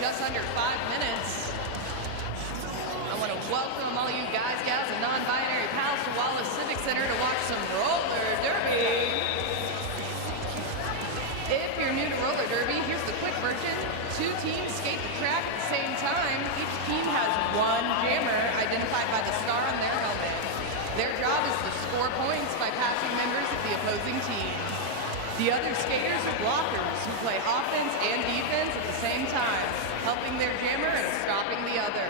just under 5 minutes. I want to welcome all you guys, gals, and non-binary pals to Wallace Civic Center to watch some roller derby. If you're new to roller derby, here's the quick version. 2 teams skate the track at the same time. Each team has 1 jammer identified by the star on their helmet. Their job is to score points by passing members of the opposing team. The other skaters are blockers who play offense and defense at the same time, helping their jammer and stopping the other.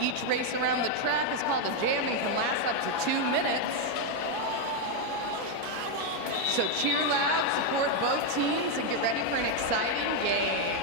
Each race around the track is called a jam and can last up to 2 minutes. So cheer loud, support both teams, and get ready for an exciting game.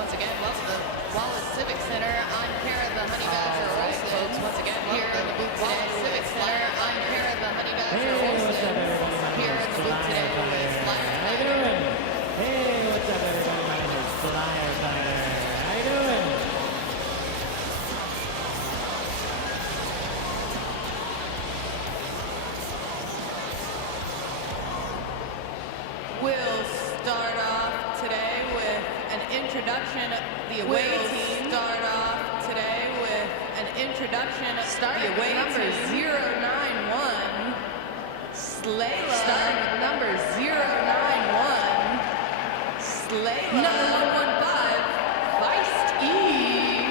once again, welcome to the Wallace Civic Center. I'm Kara, the Honey Badger Olsen. Folks, once again, here in the booth today, Civic Center. I'm Kara, the Honey Badger Olsen. Here in the booth today with Flyer. How you doing? Hey, what's up, everybody? My name is Flyer. How you doing? We'll start off today with an introduction of the away team. Start off today with an introduction of the away number team. 091, Slayla. Starting with number 091, Slayla. Number 115, Feist E.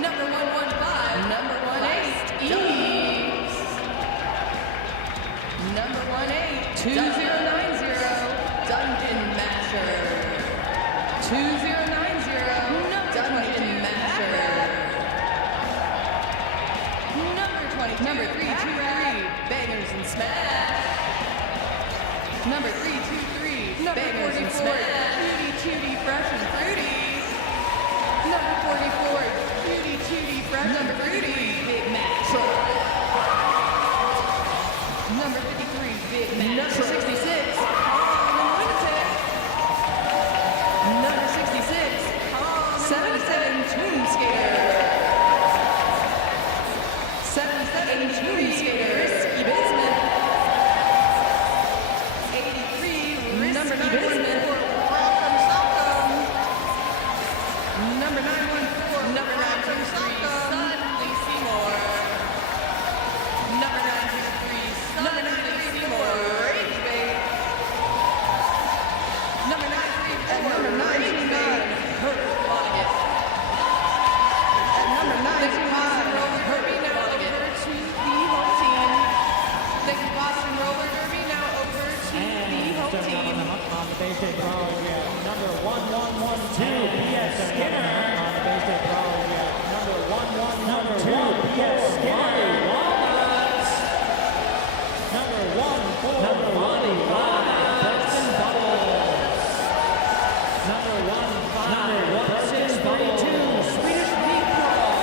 Number 115, number 18, Eves. Number 18, 2090. Dungeon Masher. 2090, Dungeon Masher. Number 22, number 323, Bangers and Smash. Number 323, Bangers and Smash. Cutie Cutie Fresh and Fruity. Number 44, Cutie Cutie Fresh and Fruity, Big Mac. Number 53, Big Mac. Number 66, number 66, 77 Tomb Skater. 77 Tomb Skater, Risky Bismuth. 83, number 914, Welcome Stockholm. Number 914, number 923, Suddenly Seymour. Number 923, Suddenly Seymour, Rage Bait. Number 934, number 929, Hurt Vonnegut. At number 925, Roller Derby now over to the home team. Thank you, Boston Roller Derby now over to the home team. On the Bay State Brawlers, we have number 1112, P.S. Skinner. On the Bay State Brawlers, we have number 1112, P.S. Skinner. Wallace. Number 14, number 1, Bubbles. Number 1632, Swedish Meatball.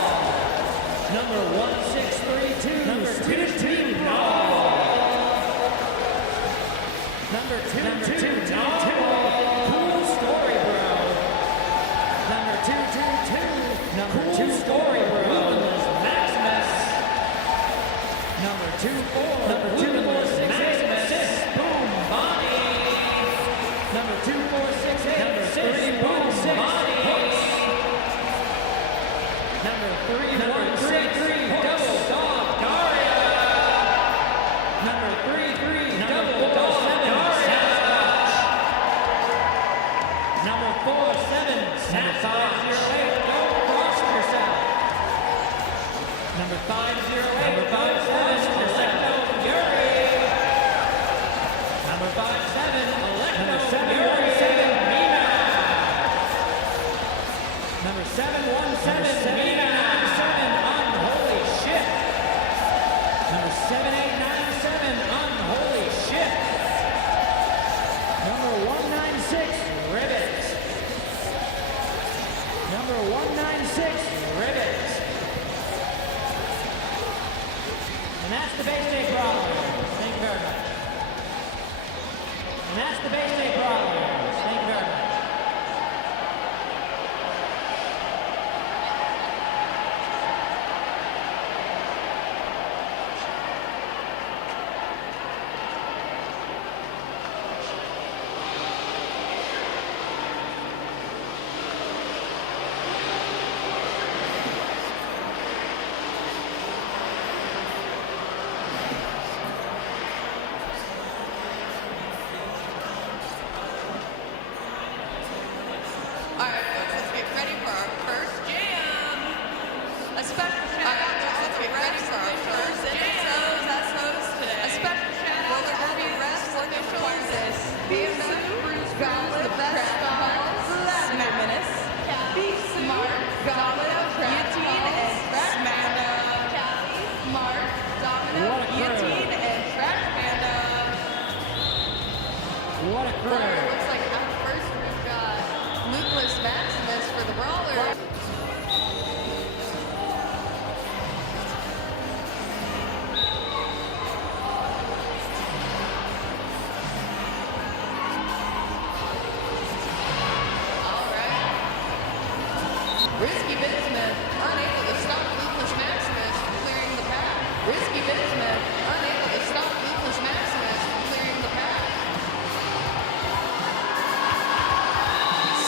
Number 1632, Swedish Meatball. Number 222, Cool Story Bro. Number 222, Cool Story Bro, Maximus. Number 24, number 2466, Boom Body. Number 2468, number 316, number 3133, Double Dog Daria. Number 33, Double Dog Sasquatch. Number 47, number 508, Don't Frost Yourself. Number 508, number 57, Electro Fury. Number 57, Electro Fury, Mina. Number 717, Mina. 7, Unholy Shit. Number 7897, Unholy Shit. Number 196, Ribbit. Number 196, Ribbit. And that's the Bay State Brawlers. Thank you very much. And that's the Bay State Brawlers. Thank you very much. All right, folks, let's get ready for our first jam. A special shout out to all the refs, officials, and SOs today. A special shout out to all the refs, officials, BMF, Bruce Gauntlet, the best balls, Snap Menace, Be Smart, Gauntlet, Guillotine, and Trash Manda. Smart, Domino, Guillotine, and Trash Manda. What a crew. Looks like out first we've got Lucas Maximus. for the Brawlers. All right. Risky Bismuth, unable to stop Lucas Maximus from clearing the path. Risky Bismuth, unable to stop Lucas Maximus from clearing the path.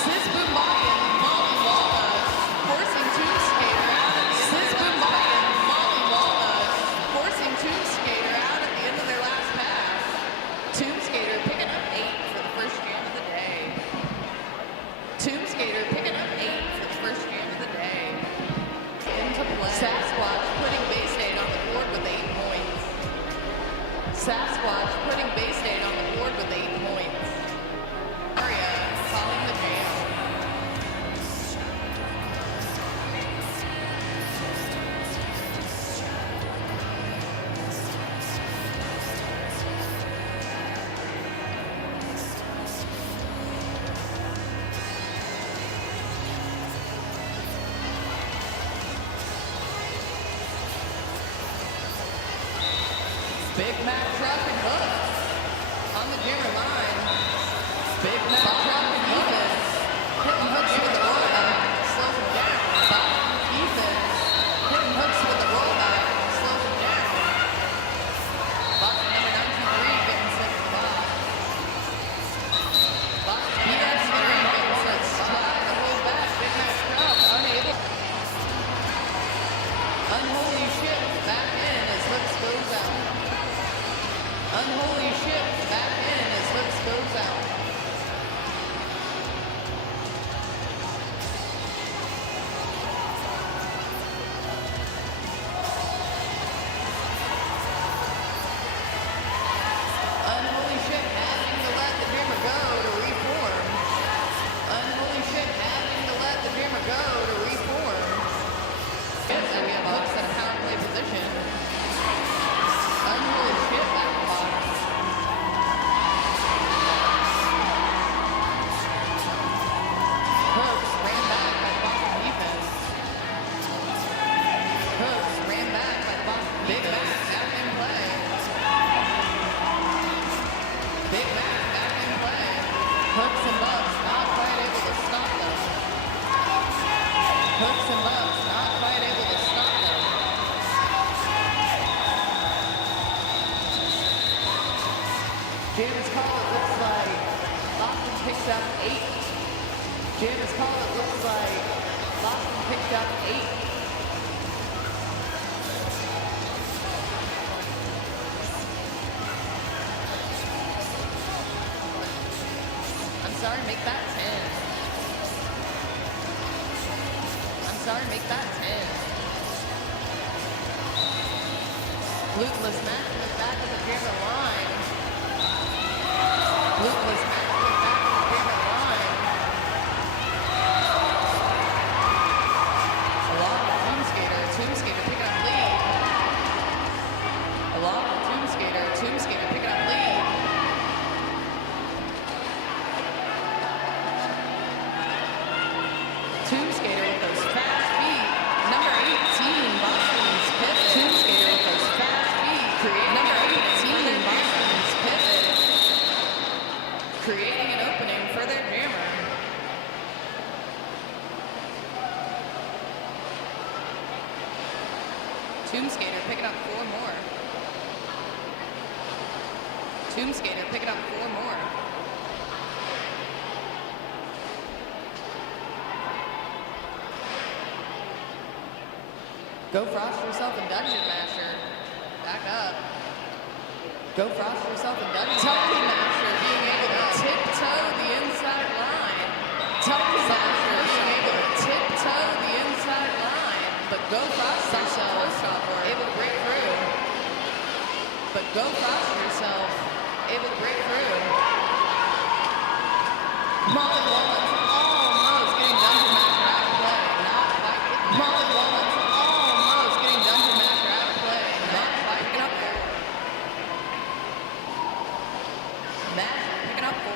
Sis Bumbayan, Molly Wallace, forcing Tomb Skater out at the end of their last pass. Molly Wallace, forcing Tomb Skater out at the end of their last pass. Tomb Skater picking up 8 for the first jam of the day. Tomb Skater picking up 8 for the first jam of the day. Into play. Sasquatch putting Bay State on the board with 8 points. Sasquatch putting Bay State on the board with 8 points. Aria calling the jam. Big Mac truck and hook on the jammer line. Big Mac truck and Ethan hitting hooks with the rollback, slows him down. Ethan hitting hooks with the rollback, slows him down. Box number 923 getting set to the box. Box BS getting set trying to hold back. Big Mac truck unable. Unholy shit back in as hooks goes out. Unholy shit back in as hooks goes out. Unholy shit having to let the jammer go to reform. Unholy shit having to let the jammer go to reform. Yes, we have hooks in a power play position. Unholy shit back in the box. Hooks ran back by the Boston defense. Hooks ran back by the Boston Big Mac back in play. Big Mac back in play. Hooks and Bucks not quite able to stop them. Hooks and Bucks not quite able to stop them. Jam's call, it looks like Boston picks up 8. Jam's call, it looks like Boston picked up 8. I'm sorry, make that 10. I'm sorry, make that 10. Gluteless Maximus back at the jammer line. Gluteless Maximus back at the jammer line. Along with Tomb Skater picking up lead. Along with Tomb Skater picking up lead. Tomb Skater with those fast feet. Number 18, Boston's pivot. Tomb Skater with those fast feet. Number 18, Boston's pivot. Creating an opening for their jammer. Tomb Skater picking up 4 more. Tomb Skater picking up 4 more. Go frost yourself in Dungeon Master. Back up. Go frost yourself in Dungeon Master being able to tiptoe the inside line. Dungeon Master being able to tiptoe the inside line. But Go Frost yourself able to break through. But Go Frost yourself able to break through. Molly Wallace almost getting Dungeon Master out of play. Not quite. Molly Wallace almost getting Dungeon Master out of play. Not quite picking up 4. Master picking up 4.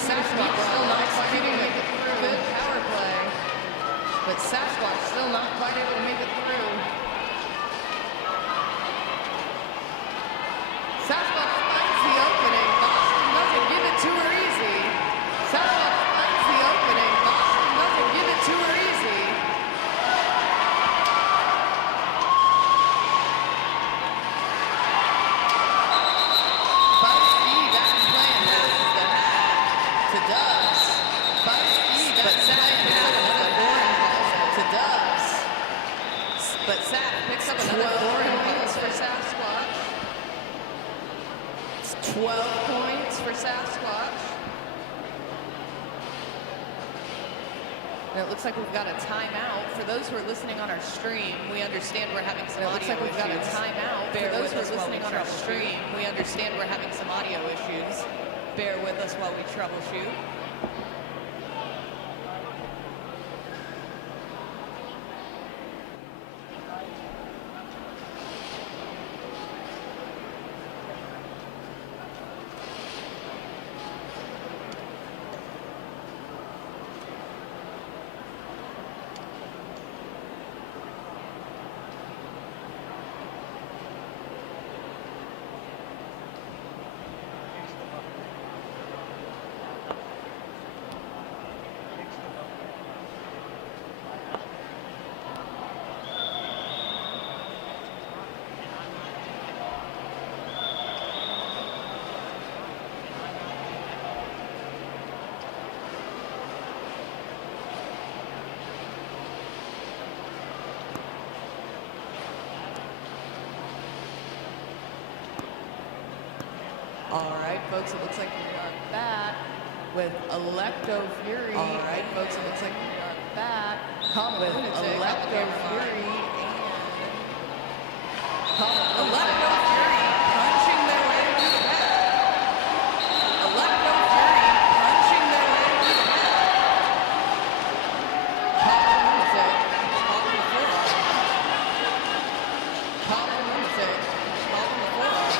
Sasquatch still not executing a good power play. But Sasquatch still not quite able to make it through. Sasquatch finds the opening. Boston doesn't give it to her easy. Sasquatch finds the opening. Boston doesn't give it to her easy. But Sap picks up another 4 points for Sasquatch. It's 12 points for Sasquatch. And it looks like we've got a timeout. For those who are listening on our stream, we understand we're having some audio issues. It looks like we've got a timeout. For those who are listening on our stream, we understand we're having some audio issues. Bear with us while we troubleshoot. All right, folks, it looks like we are back with Electo Fury. All right, folks, it looks like we are back with Electo Fury and Electo Fury punching their way through the net. Electo Fury punching their way through the net. Colin Lunatic, Colin the forearm. Colin Lunatic, Colin the forearm.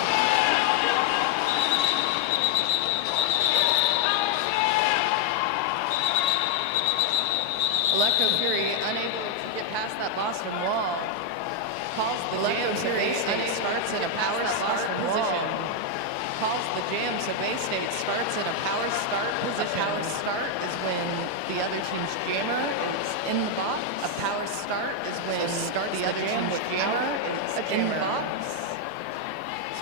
Electo Fury unable to get past that Boston wall. Calls the jam, so Bay State starts in a power start position. Calls the jam, so Bay State starts in a power start position. A power start is when the other team's jammer is in the box. A power start is when the other team's jammer is in the box.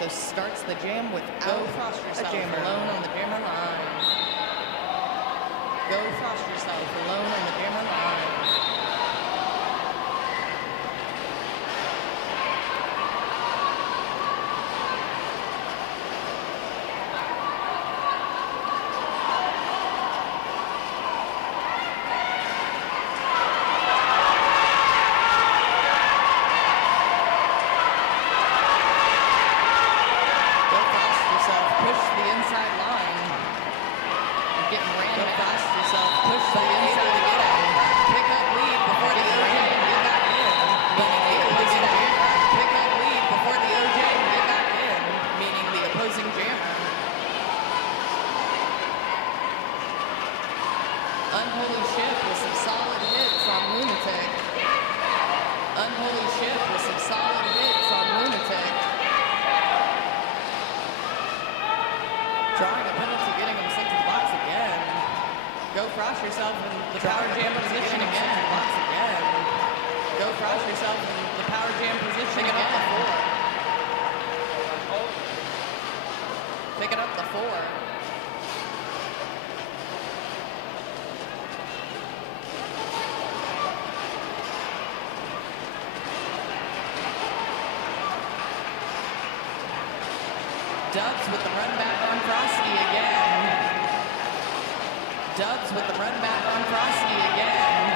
So starts the jam without a jammer alone on the jammer line. Go frost yourself alone on the jammer line. Go frost yourself, push the inside line. You're getting ran fast yourself, push the inside to get out. Pick up lead before the OJ can get back in. Pick up lead before the OJ can get back in, meaning the opposing jammer. Unholy Ship with some solid hits on Lunatic. Unholy Ship with some solid hits on Lunatic. Drawing a penalty, getting him sent to the box again. Go frost yourself in the power jam position again. Box again. Go frost yourself in the power jam position again. Picking up the 4. Dubs with the run back on Frosty again. Dubs with the run back on Frosty again.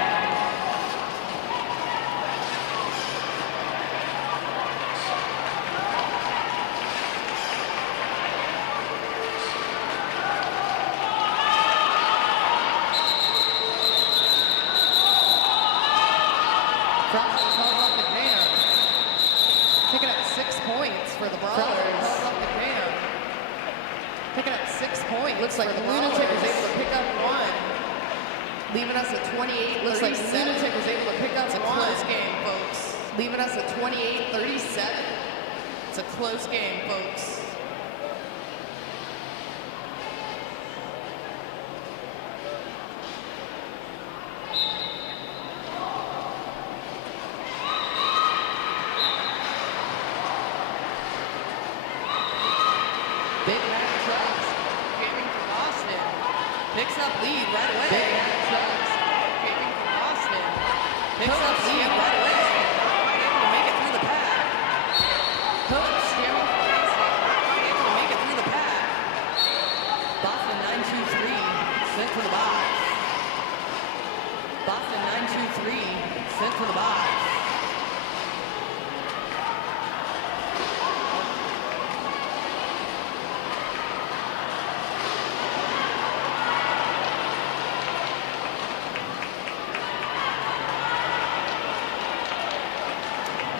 Frosty calls off the jam. Picking up 6 points for the Brawlers. Picking up 6 points Looks like Lunatic was able to pick up one, leaving us at 28. Looks like Lunatic was able to pick up one. It's a close game, folks. Leaving us at 28-37. It's a close game, folks. Big Mac Trucks jamming for Boston. Picks up lead right away. Big Mac Trucks jamming for Boston. Picks up lead right away. Able to make it through the pack. Coach jamming for Boston. Able to make it through the pack. Boston 9-2-3 sent to the box. Boston 9-2-3 sent to the box.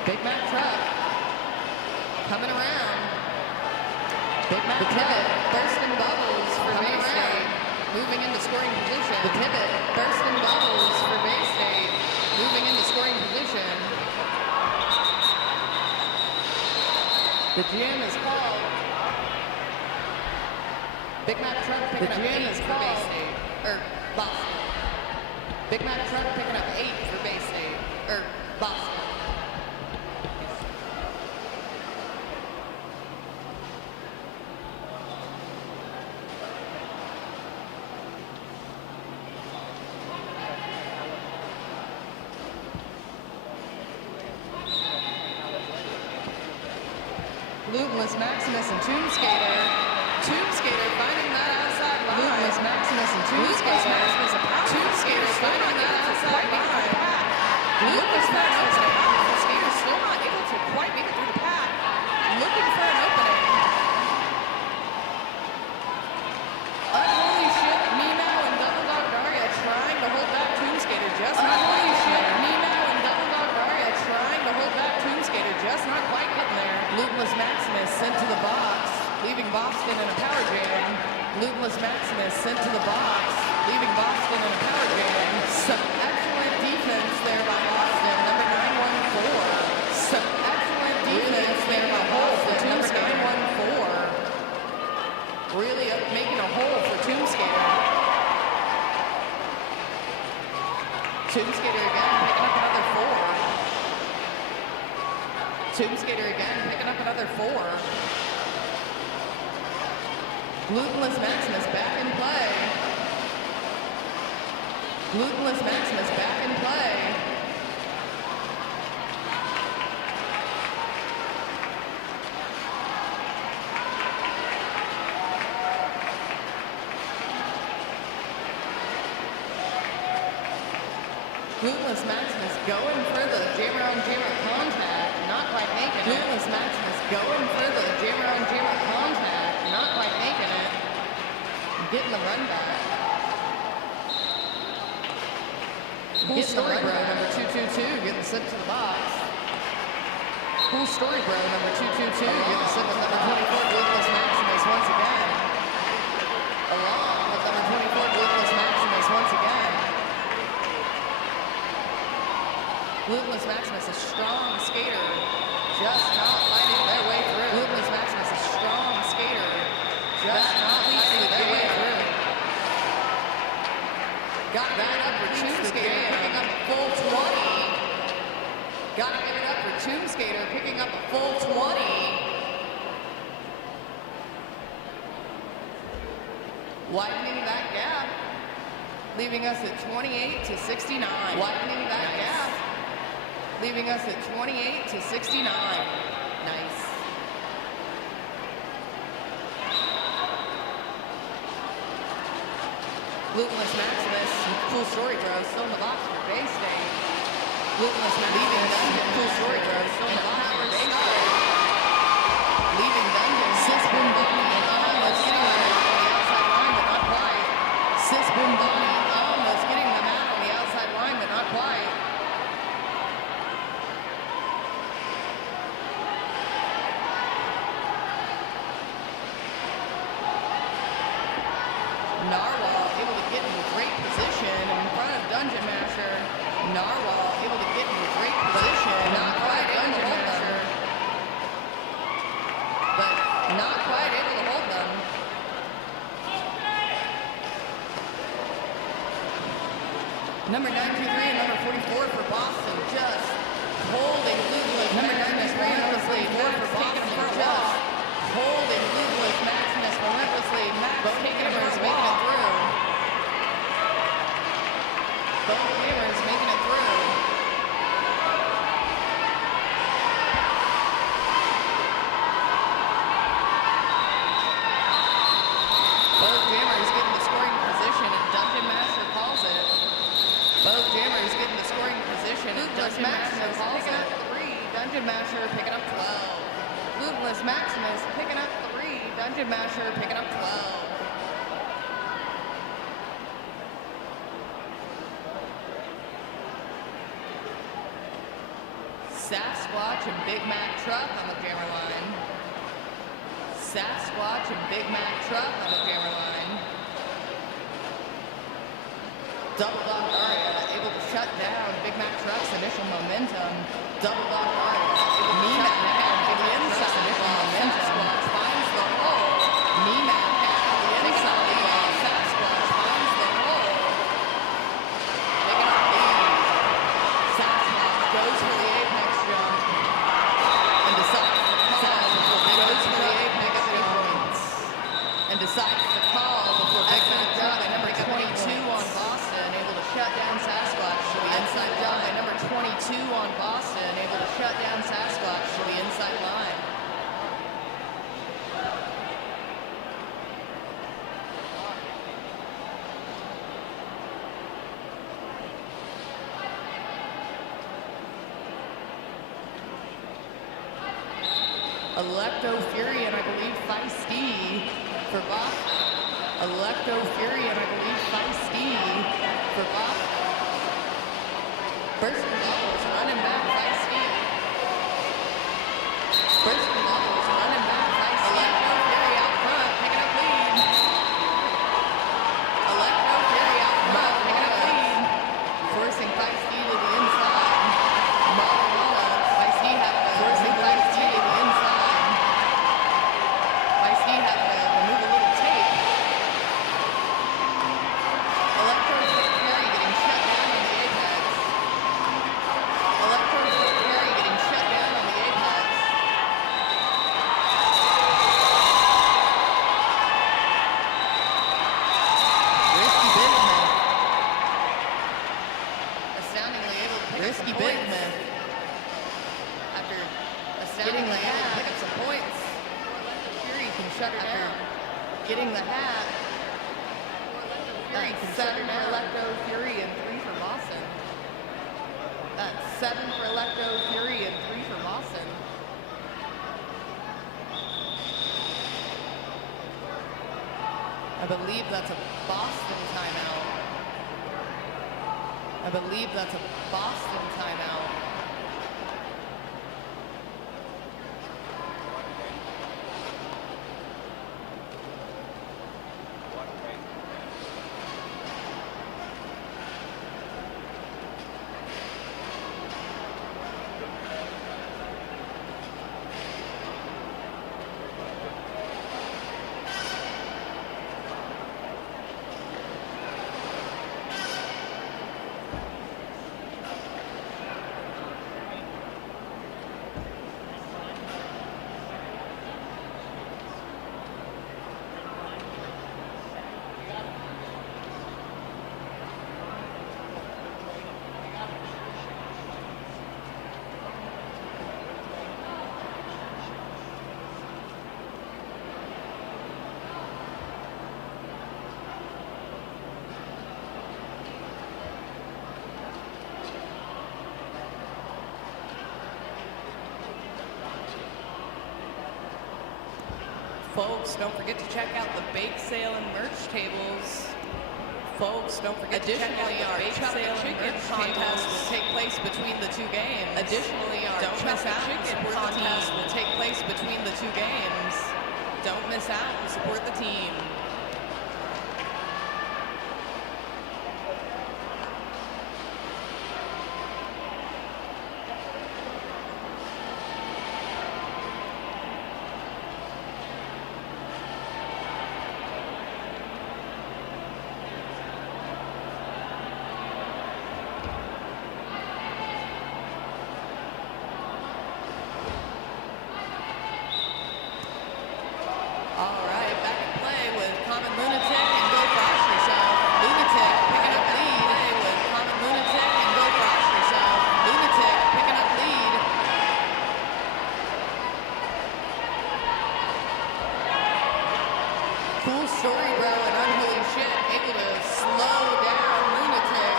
Big Mac Truck coming around. Big Mac Truck bursting bubbles for Bay State, moving into scoring position. The pivot bursting bubbles for Bay State, moving into scoring position. The jam is called. Big Mac Truck picking up 8 for Bay State, or Boston. Big Mac Truck picking up 8 for Bay State, or Boston. Luminous Maximus and Tomb Skater. Tomb Skater finding that outside line. Luminous Maximus and Tomb Skater. Tomb Skater finding that outside line. Luminous Maximus and Skater still not able to quite make it through the pack. Looking for an opening. Unholy Ship, Nemo, and Double Dog Daria trying to hold back Tomb Skater. Just not Unholy Ship, Nemo, and Double Dog Daria trying to hold back Tomb Skater. Just not quite getting there. Luminous Maximus sent to the box, leaving Boston in a power jam. Luminous Maximus sent to the box, leaving Boston in a power jam. Some excellent defense there by Boston, number 914. Some excellent defense there by Boston, number 914. Really making a hole for Tomb Skater. Tomb Skater again, picking up another 4. Tomb Skater again, picking up another 4. Glutenless Maximus back in play. Glutenless Maximus back in play. Glutenless Maximus going for the jammer-on-jammer contact, not quite making it. Glutenless Maximus going for the jammer-on-jammer contact, not quite making it. Getting the run back. Cool Story Bro number 222 getting sent to the box. Cool Story Bro number 222 getting sent with number 24 Glutenless Maximus once again. Along with number 24 Glutenless Maximus once again. Glutenless Maximus, a strong skater, just not fighting their way through. Glutenless Maximus, a strong skater, just not fighting their way through. Got that up for Tomb Skater, picking up a full 20. Got to give it up for Tomb Skater, picking up a full 20. Widening that gap, leaving us at 28-69. Widening that gap. Leaving us at 28-69. Nice. Glutenless Maximus, Cool Story Bro, still in the box for Bay State. Glutenless Maximus, leaving Dungeon, Cool Story Bro, still in the box for Bay State. Leaving Dungeon, Sis Boom Bunny, almost getting them out on the outside line, but not quite. Sis Boom Bunny, almost getting them out on the outside line, but not quite. Narwhal able to get into great position in front of Dungeon Masher. Narwhal able to get into great position. Not quite Dungeon Masher. But not quite able to hold them. Number 923 and number 44 for Boston just holding Ludwig. Number 93 and number 44 for Boston just holding Ludwig Maximus relentlessly. Both cameras making it through. Both cameras making it through. Both jammers getting the scoring position and Dungeon Master calls it. Both jammers getting the scoring position and Dungeon Master calls it. Dungeon Masher picking up 12. Ludwig Maximus picking up 3. Dungeon Masher picking up 12. Sasquatch and Big Mac Truck on the jammer line. Sasquatch and Big Mac Truck on the jammer line. Double Dog Aria able to shut down Big Mac Truck's initial momentum. Double Dog Aria able to shut down Big Mac Truck's initial momentum. Sasquatch finds the hole. Knee-Mac on the inside. Sasquatch finds the hole. Picking up lead. Sasquatch goes for the apex jump and decides to call before goes for the apex points and decides to call before Big Mac Truck by number 22 on Boston able to shut down Sasquatch to the inside line. By number 22 on Boston able to shut down Sasquatch to the inside line. Electo Fury and I believe Feisty for Boston. Electo Fury and I believe Feisty for Boston. Bursting Bubbles running back Feisty. Bursting Bubbles running back Feisty. Electo Fury out front picking up lead. Electo Fury out front picking up lead. Forcing Feisty to the inside. Wallace. Feisty having to forcing Feisty to the inside. Feisty having to remove a little tape. Electro Fury getting shut down on the apex. Electro Fury getting shut down on the apex. Risky Bismuth. Astoundingly able to pick up some points. After astoundingly able to pick up some points. Fury can shut her down. Getting the hat. Fury can shut her down. Electro Fury and 3 for Boston. That's 7 for Electro Fury and 3 for Boston. I believe that's a Boston timeout. I believe that's a Boston timeout. Folks, don't forget to check out the bake sale and merch tables. Folks, don't forget to check out the bake sale and merch contest will take place between the two games. Additionally, our Don't Miss Out chicken contest will take place between the two games. Don't miss out and support the team. Story Bro and Unholy Shit able to slow down Lunatic.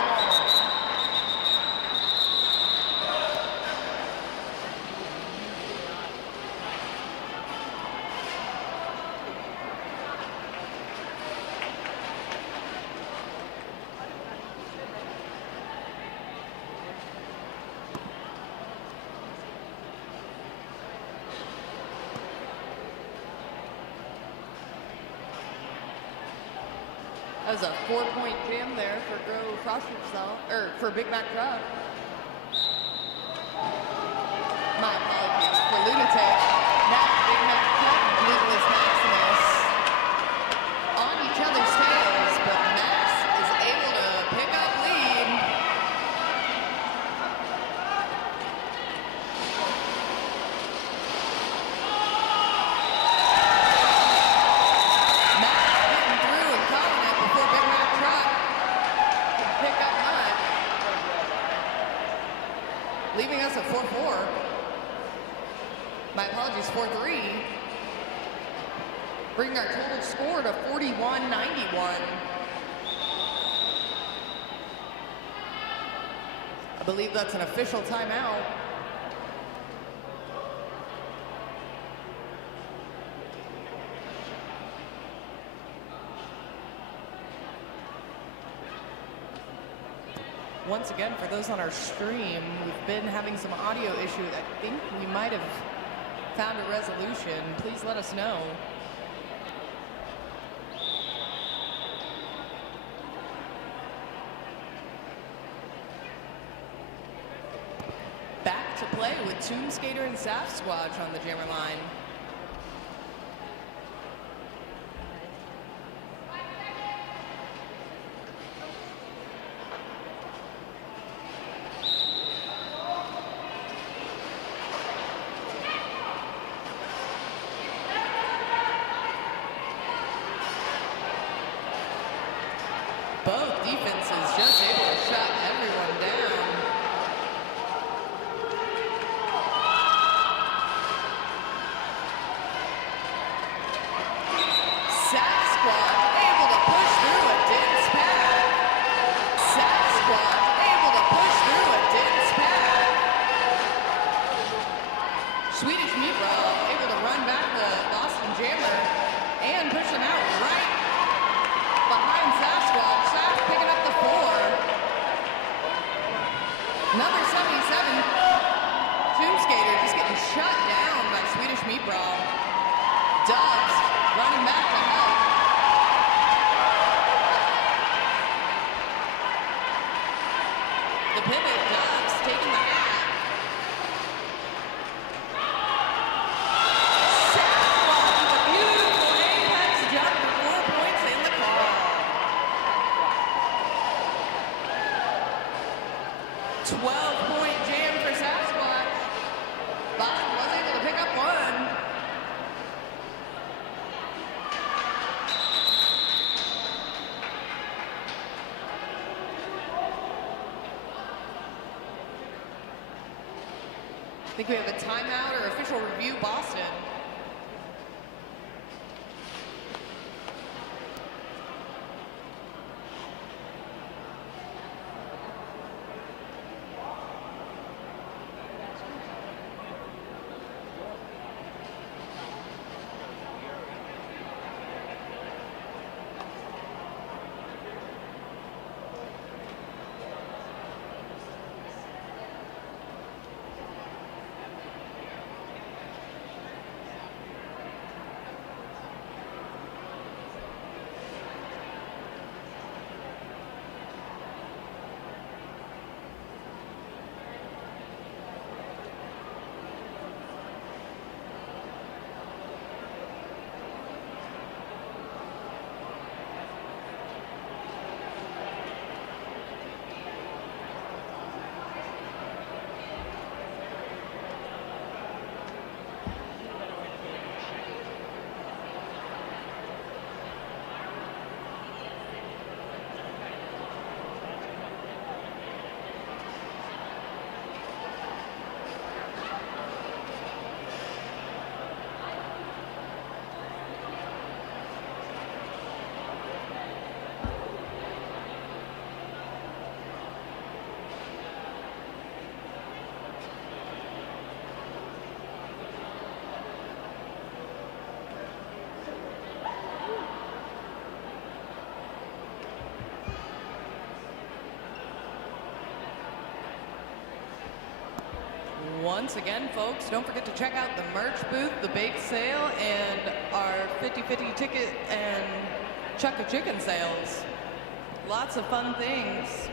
That was a 4-point jam there for Grow Frost yourself, or for Big Mac Truck. My apologies for Lunatic. Now Big Mac Truck and Nicholas Maximus on each other's tails, but Max is able to pick up lead. Leaving us at 4-4. My apologies, 4-3. Bringing our total score to 41-91. I believe that's an official timeout. Once again, for those on our stream, we've been having some audio issues. I think we might have found a resolution. Please let us know. Back to play with Tomb Skater and Sasquatch on the jammer line. Both defenses just able to shut everyone down. Sasquatch able to push through a dense path. Sasquatch able to push through a dense path. Swedish Meatball able to run back the Boston Jammer and push them out right behind Sasquatch. Sass picking up the 4. Number 77, Tomb Skater just getting shut down by Swedish Meatball. Dubs running back to help. The pivot, Dubs taking the hat. Sasquatch with a beautiful apex jump for 4 points in the car. 12-point jam for Sasquatch. Boston was able to pick up 1. I think we have a timeout or official review, Boston. Once again, folks, don't forget to check out the merch booth, the bake sale, and our 50-50 ticket and Chuck a Chicken sales. Lots of fun things.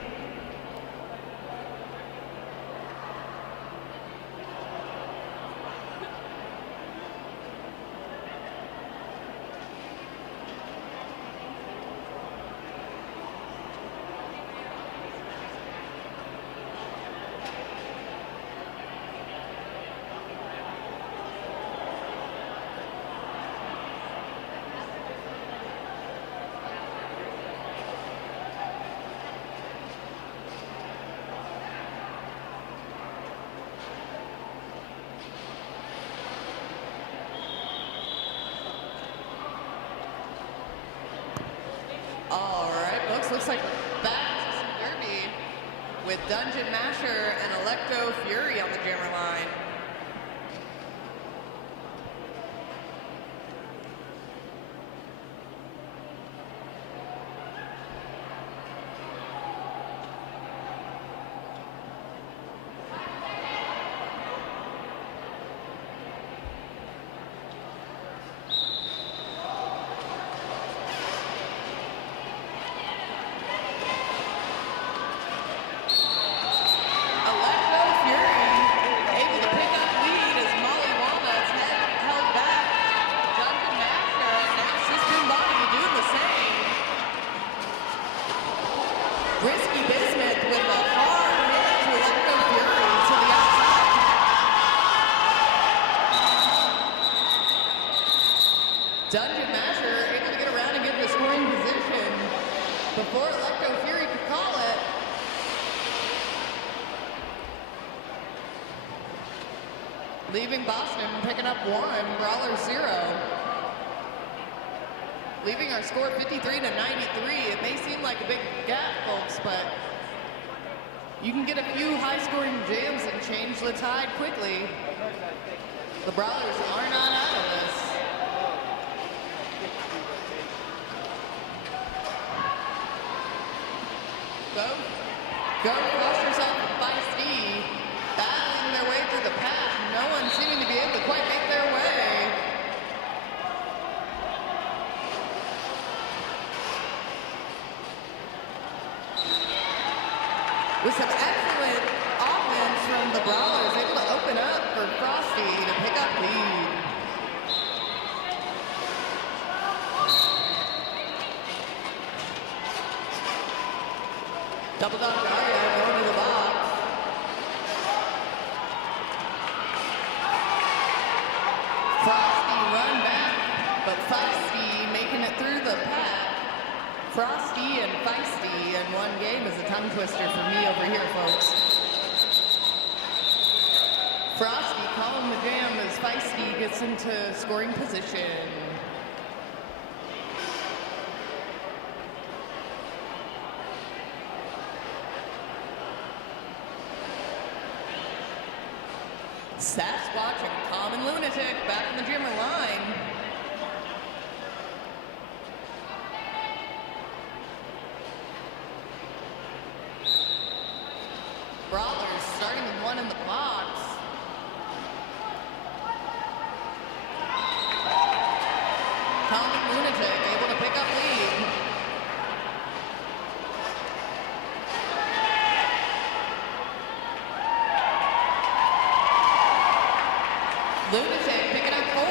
Looks like we're back to some derby with Dungeon Masher and Electo Fury on the jammer line. Dungeon Masher able to get around and get the scoring position before Electo Fury could call it. Leaving Boston picking up 1, Brawlers 0. Leaving our score 53 to 93. It may seem like a big gap, folks, but you can get a few high-scoring jams and change the tide quickly. The Brawlers are not out of this. Go cross yourself and feisty, battling their way through the path. No one seeming to be able to quite make their way. With some excellent offense from the Brawlers, able to open up for Frosty to pick up lead. Double dunk Daria going to the box. Frosty run back, but Feisty making it through the pack. Frosty and Feisty in one game is a tongue twister for me over here, folks. Frosty calling the jam as Feisty gets into scoring position. Sasquatch and Common Lunatic back in the jammer line. Brawlers starting with 1 in the box. Common Lunatic able to pick up lead. Lunatic picking up 4.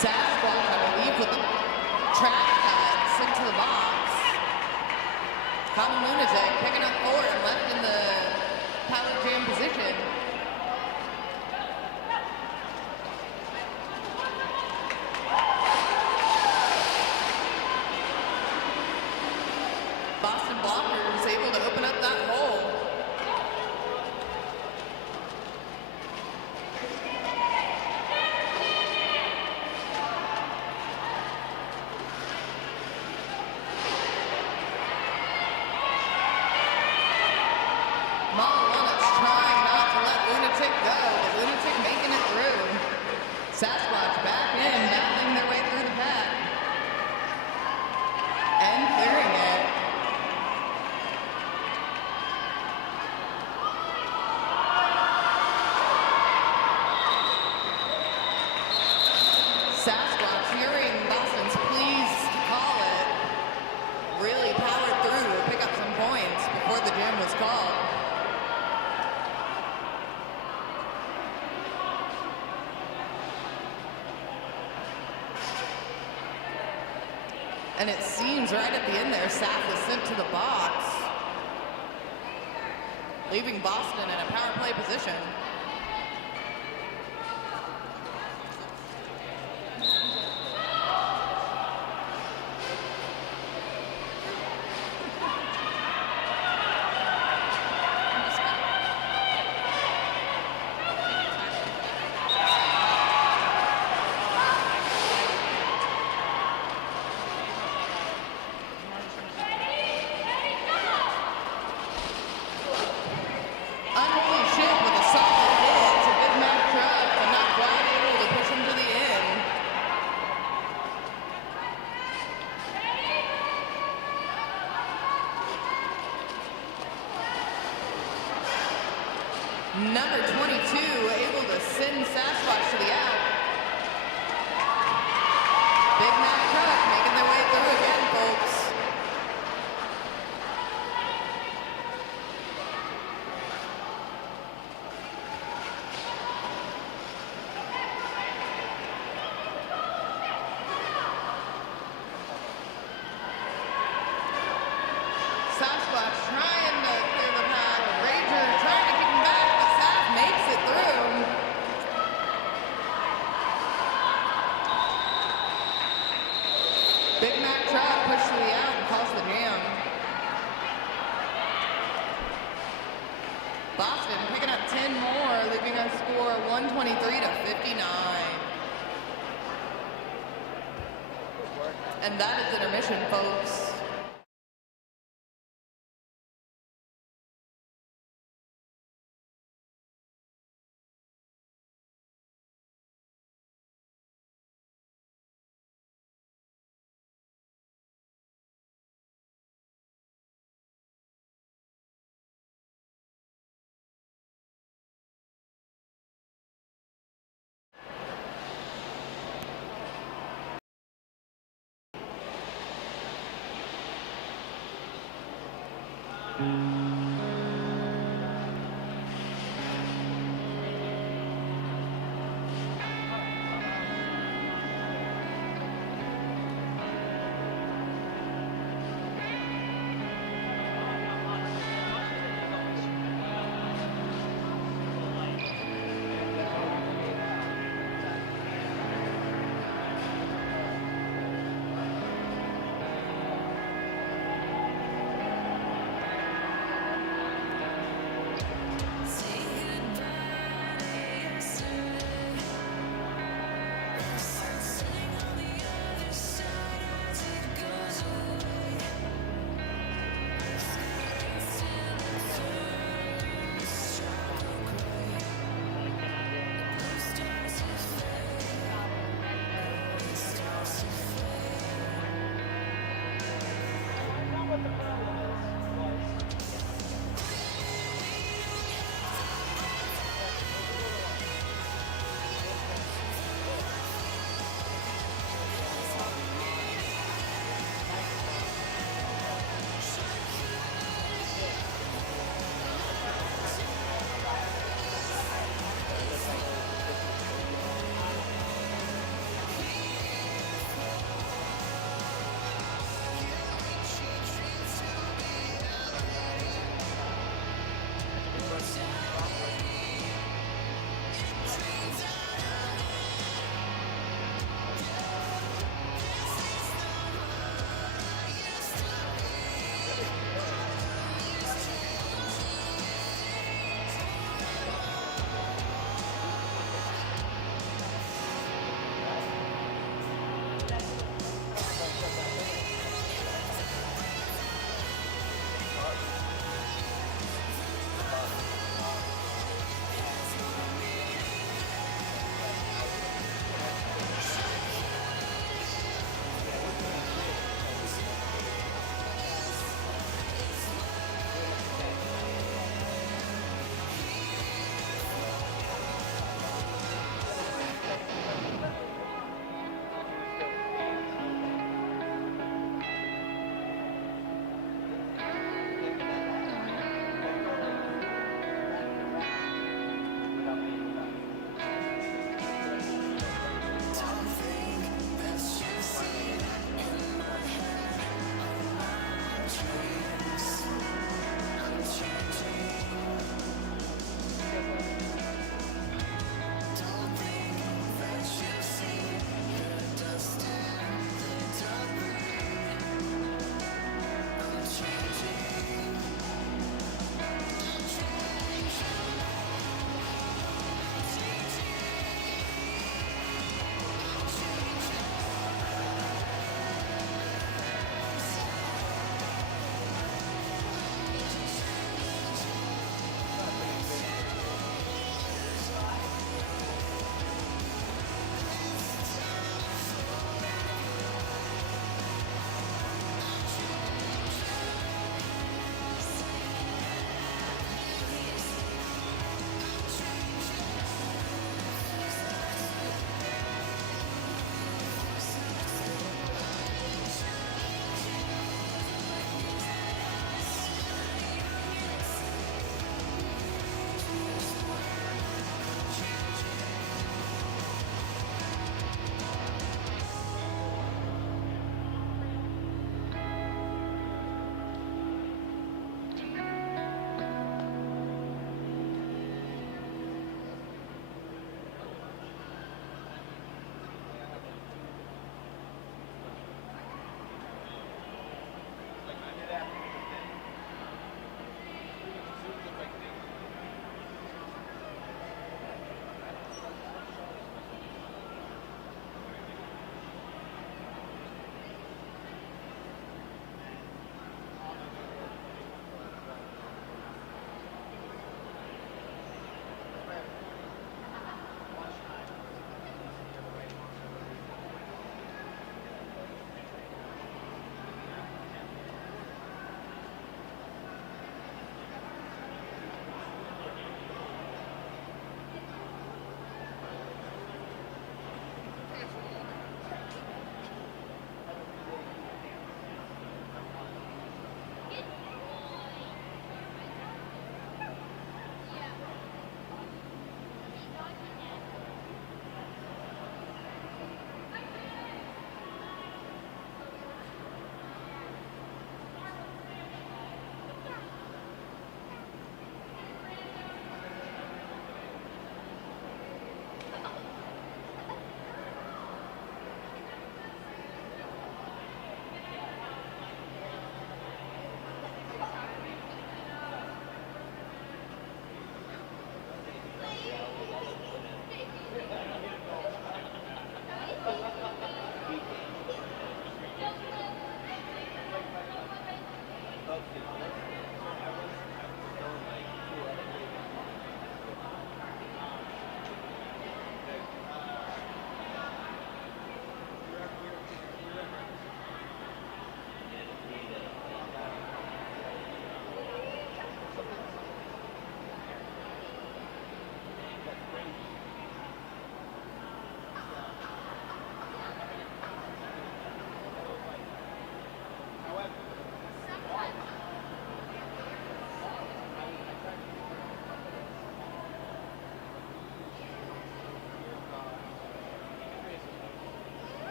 Sasquatch, I believe, with the track cuts into the box. Common Lunatic picking up 4 and left in the power jam position. Boston Blockers able to open up that hole. Wallace trying not to let And it seems right at the end there, Saf was sent to the box, leaving Boston in a power play position. Number 22 able to send Sasquatch to the out. Big Mac Truck making their way through again, folks. Sasquatch trying to clear the path. Ranger trying to keep him back, but Saf makes it through. Big Mac Truck pushed to the out and calls the jam. Boston picking up 10 more, leaving our score 123 to 59. And that is intermission, folks.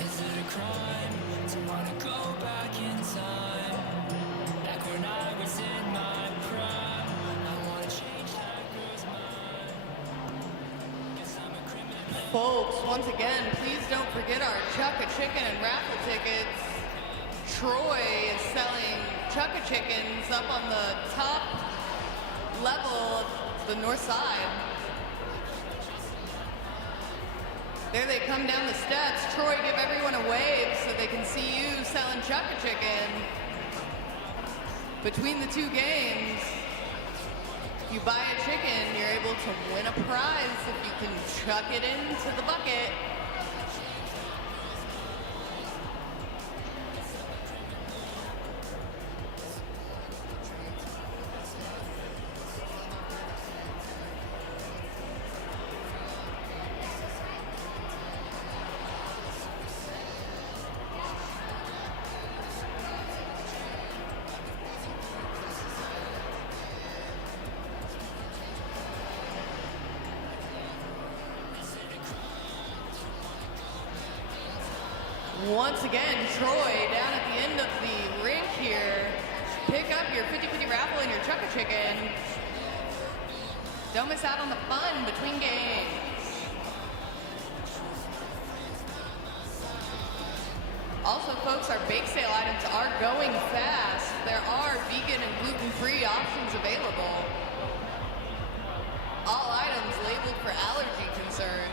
Is it a crime to wanna go back in time? Back when I was in my prime, I wanna change that girl's mind. Guess I'm a criminal. Folks, once again, please don't forget our Chuck-a-Chicken and raffle tickets. Troy is selling Chuck-a-Chickens up on the top level of the north side. There they come down the steps. Troy, give everyone a wave so they can see you selling Chuck-a-Chicken. Between the two games, if you buy a chicken, you're able to win a prize if you can chuck it into the bucket. Once again, Troy, down at the end of the rink here. Pick up your 50-50 raffle and your Chuck-a-Chicken. Don't miss out on the fun between games. Also, folks, our bake sale items are going fast. There are vegan and gluten-free options available. All items labeled for allergy concerns.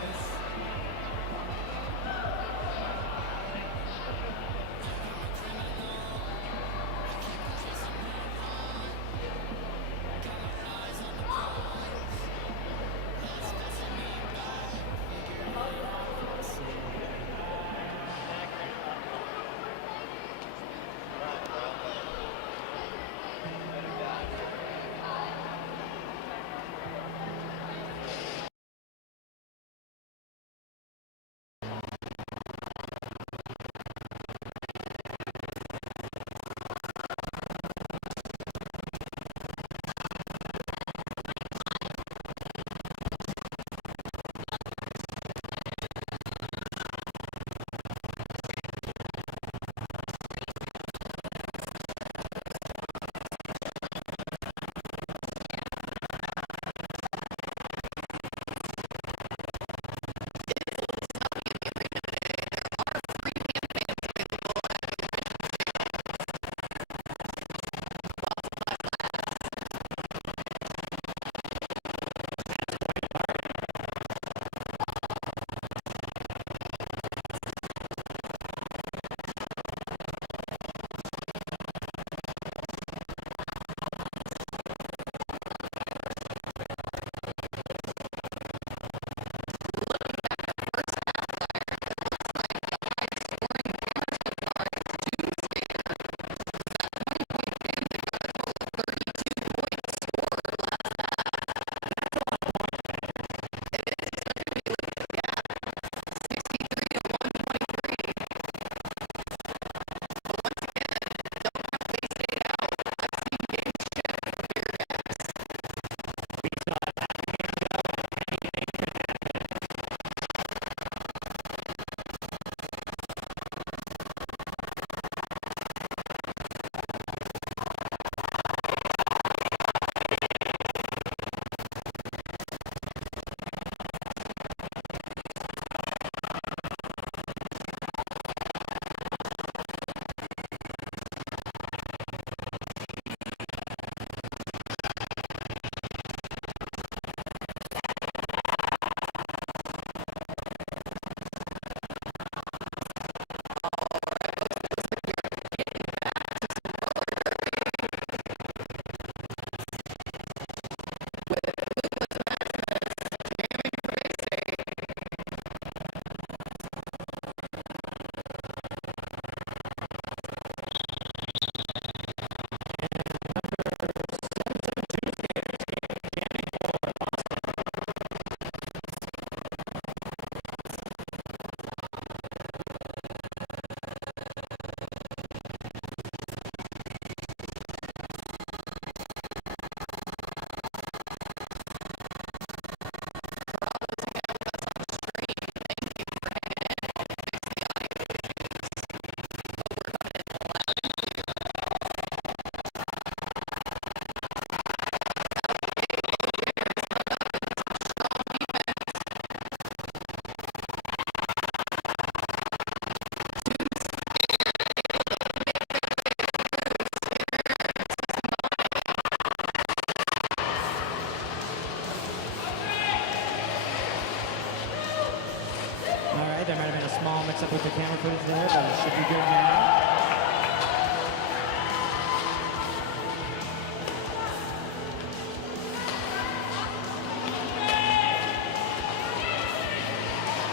all mixed up with the camera footage there, but it should be good now.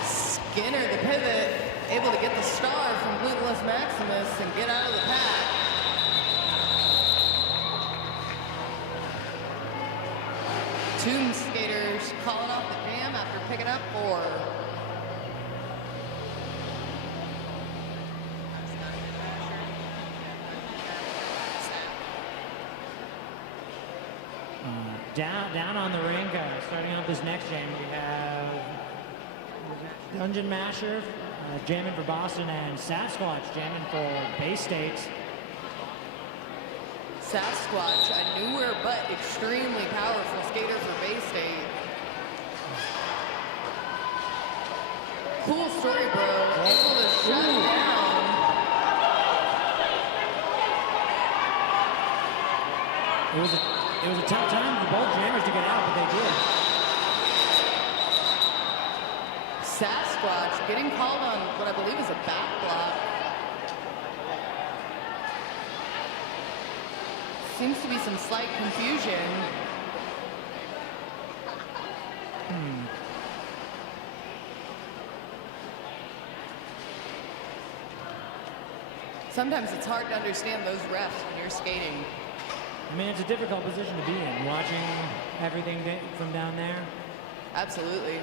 Skinner, the pivot, able to get the star from Gluteless Maximus and get out of the pack. Tomb skaters calling off the jam after picking up 4. Down on the rink, starting off this next jam, we have Dungeon Masher jamming for Boston and Sasquatch jamming for Bay State. Sasquatch, a newer but extremely powerful skater for Bay State. Cool story, bro. Able to shut down. It was a tough time for both jammers to get out, but they did. Sasquatch getting called on what I believe is a back block. Seems to be some slight confusion. Sometimes it's hard to understand those refs when you're skating. I mean, it's a difficult position to be in, watching everything from down there. Absolutely.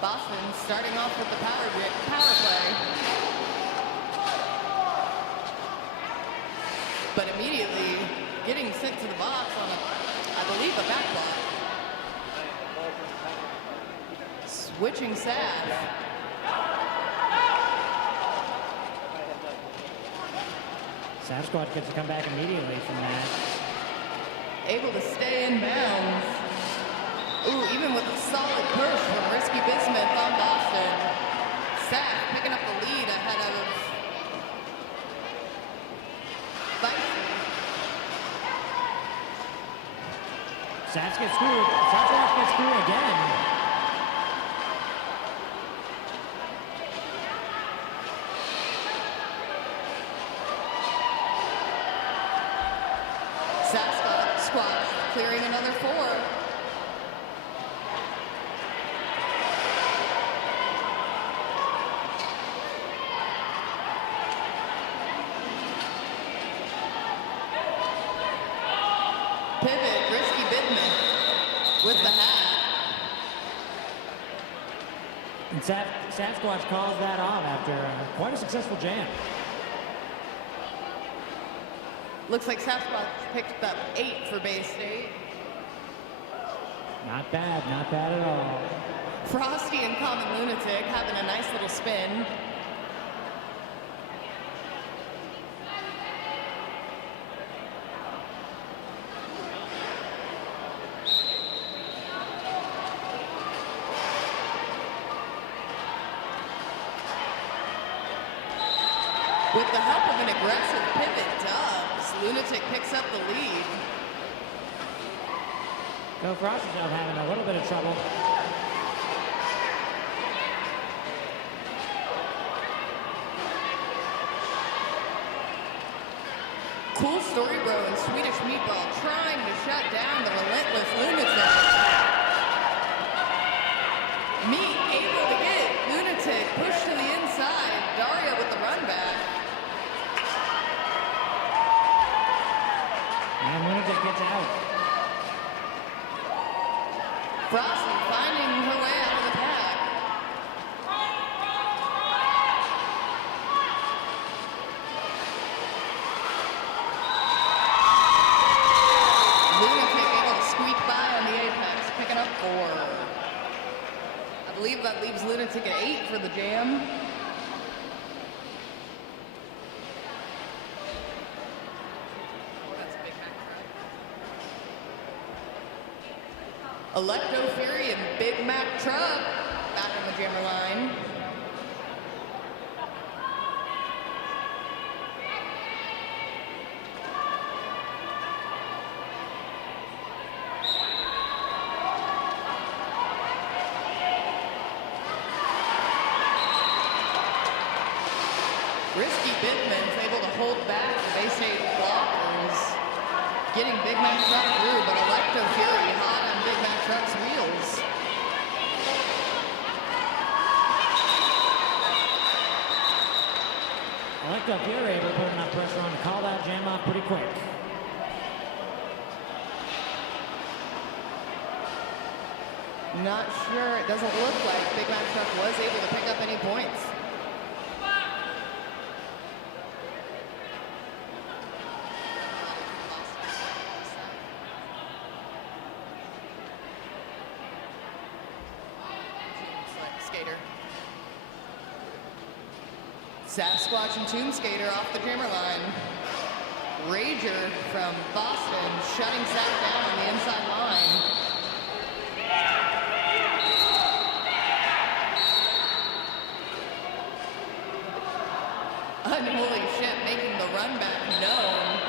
Boston starting off with the power play. But immediately getting sent to the box on, I believe, a back block. Switching Sav. Sasquatch gets to come back immediately from that. Able to stay in bounds. Ooh, even with a solid push from Risky Bismuth on Boston. Sav picking up the lead ahead of Bison. Sasquatch gets screwed. Sasquatch gets screwed again. Sasquatch clearing another 4. Pivot, Risky Bidman with the hat. And Sasquatch calls that off after quite a successful jam. Looks like Sasquatch picked up 8 for Bay State. Not bad at all. Frosty and Common Lunatic having a nice little spin. With the help of an aggressive pivot Dubs, Lunatic picks up the lead. So Frosty's now having a little bit of trouble. Cool story, bro, and Swedish Meatball trying to shut down the relentless Lunatic. Meat able to get Lunatic pushed to the inside. Daria with the run back. And Lunatic gets out. Frosty finding her way out of the pack. Lunatic able to squeak by on the apex, picking up 4. I believe that leaves Lunatic at 8 for the jam. Electro Fury and Big Mac Truck back on the jammer line. Whitman's able to hold back the Bay State Brawlers, getting Big Mac Truck through, but Electro Fury hot on Big Mac Truck's wheels. Electro Fury able to put enough pressure on to call that jam off pretty quick. Not sure, it doesn't look like Big Mac Truck was able to pick up any points. Skater. Sasquatch and Tomb Skater off the jammer line. Rager from Boston shutting Zach down on the inside line. Unholy Ship making the run back known.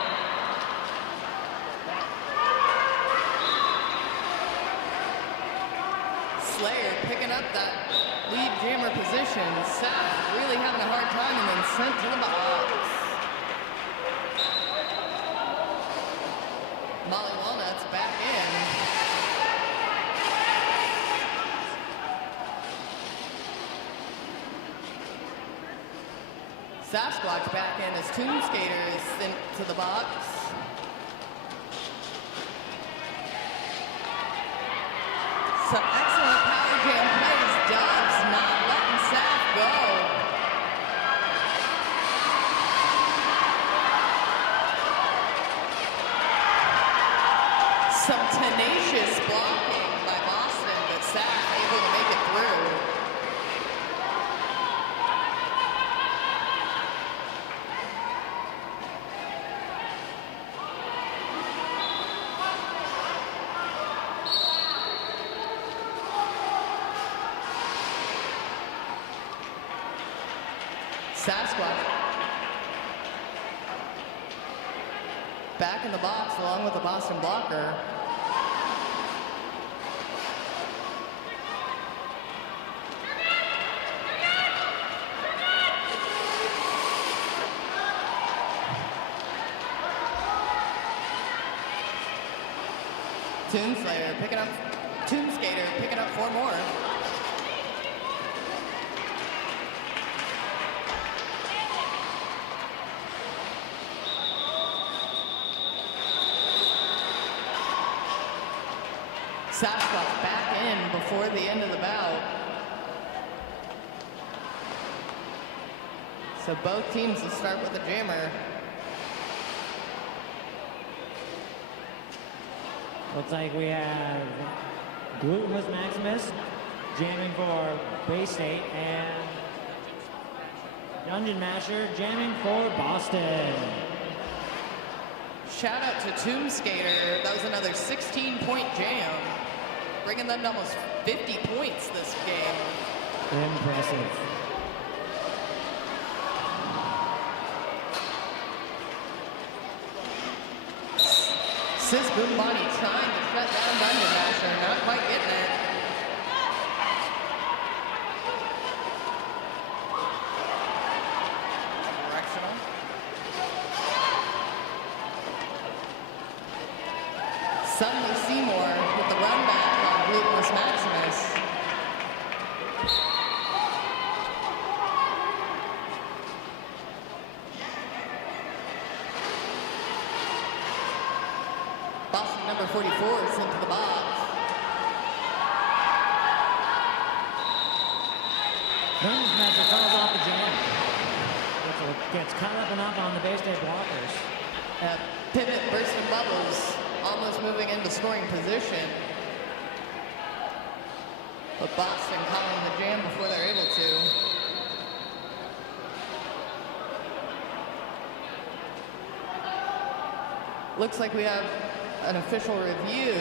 Slayer picking up that lead jammer position. Seth really having a hard time and then sent to the box. Molly Walnuts back in. Sasquatch back in as Tomb Skater is sent to the box. Some excellent power jam plays. Dubs not letting Saf go. Some tenacious blocking by Boston, but Saf able to make it through. Sasquatch back in the box along with the Boston blocker. Tomb Skater picking up 4 more. Sasquatch back in before the end of the bout. So both teams will start with a jammer. Looks like we have Gluteus Maximus jamming for Bay State and Dungeon Masher jamming for Boston. Shout out to Tomb Skater. That was another 16-point jam, bringing them to almost 50 points this game. Impressive. Sis Boombani trying to shut down Dungeon Masher, not quite getting it. Directional. Suddenly Seymour with the run back on Gluteus Maximus. Boston number 44 is into the box. Dungeon Masher calls off the jam. Gets caught up and up on the Bay State blockers. Pivot bursting bubbles, almost moving into scoring position. But Boston calling the jam before they're able to. Looks like we have an official review.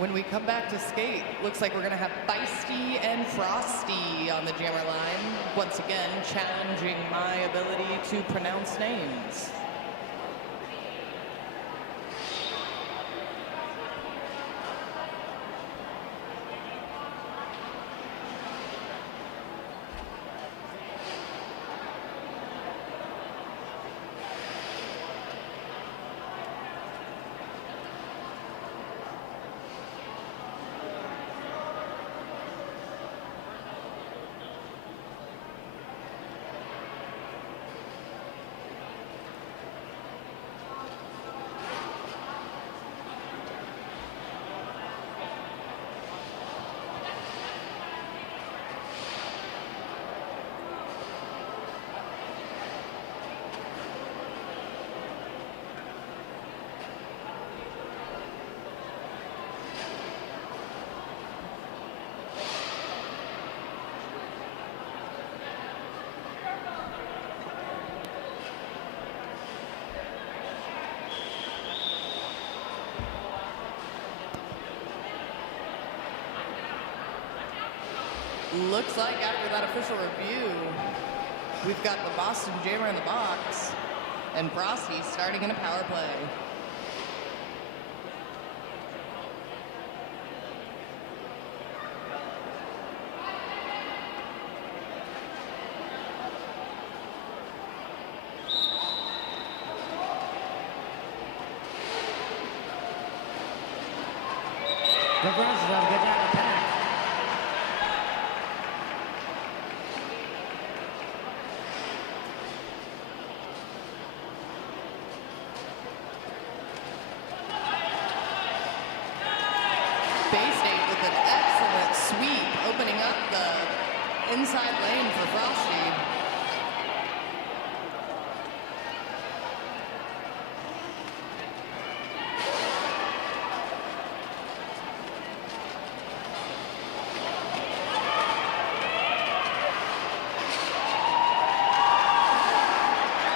When we come back to skate, looks like we're going to have Feisty and Frosty on the jammer line. Once again, challenging my ability to pronounce names. Looks like after that official review, we've got the Boston Jammer in the box and Frosty starting in a power play. The Brazos get down the pack. Bay State with an excellent sweep, opening up the inside lane for Frosty.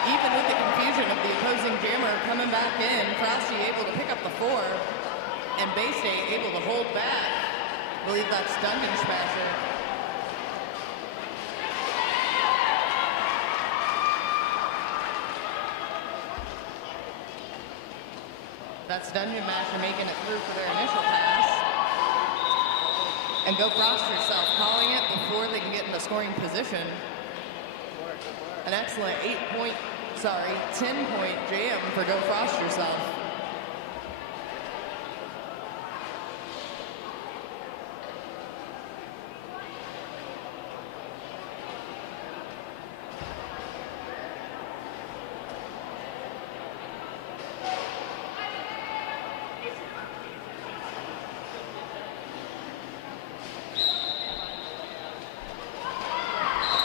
Even with the confusion of the opposing jammer coming back in, Frosty able to pick up the 4. And Bay State able to hold back. I believe that's Dungeon Smasher. That's Dungeon Masher making it through for their initial pass. And Go Frost yourself, calling it before they can get into scoring position. An excellent 10-point jam for Go Frost yourself.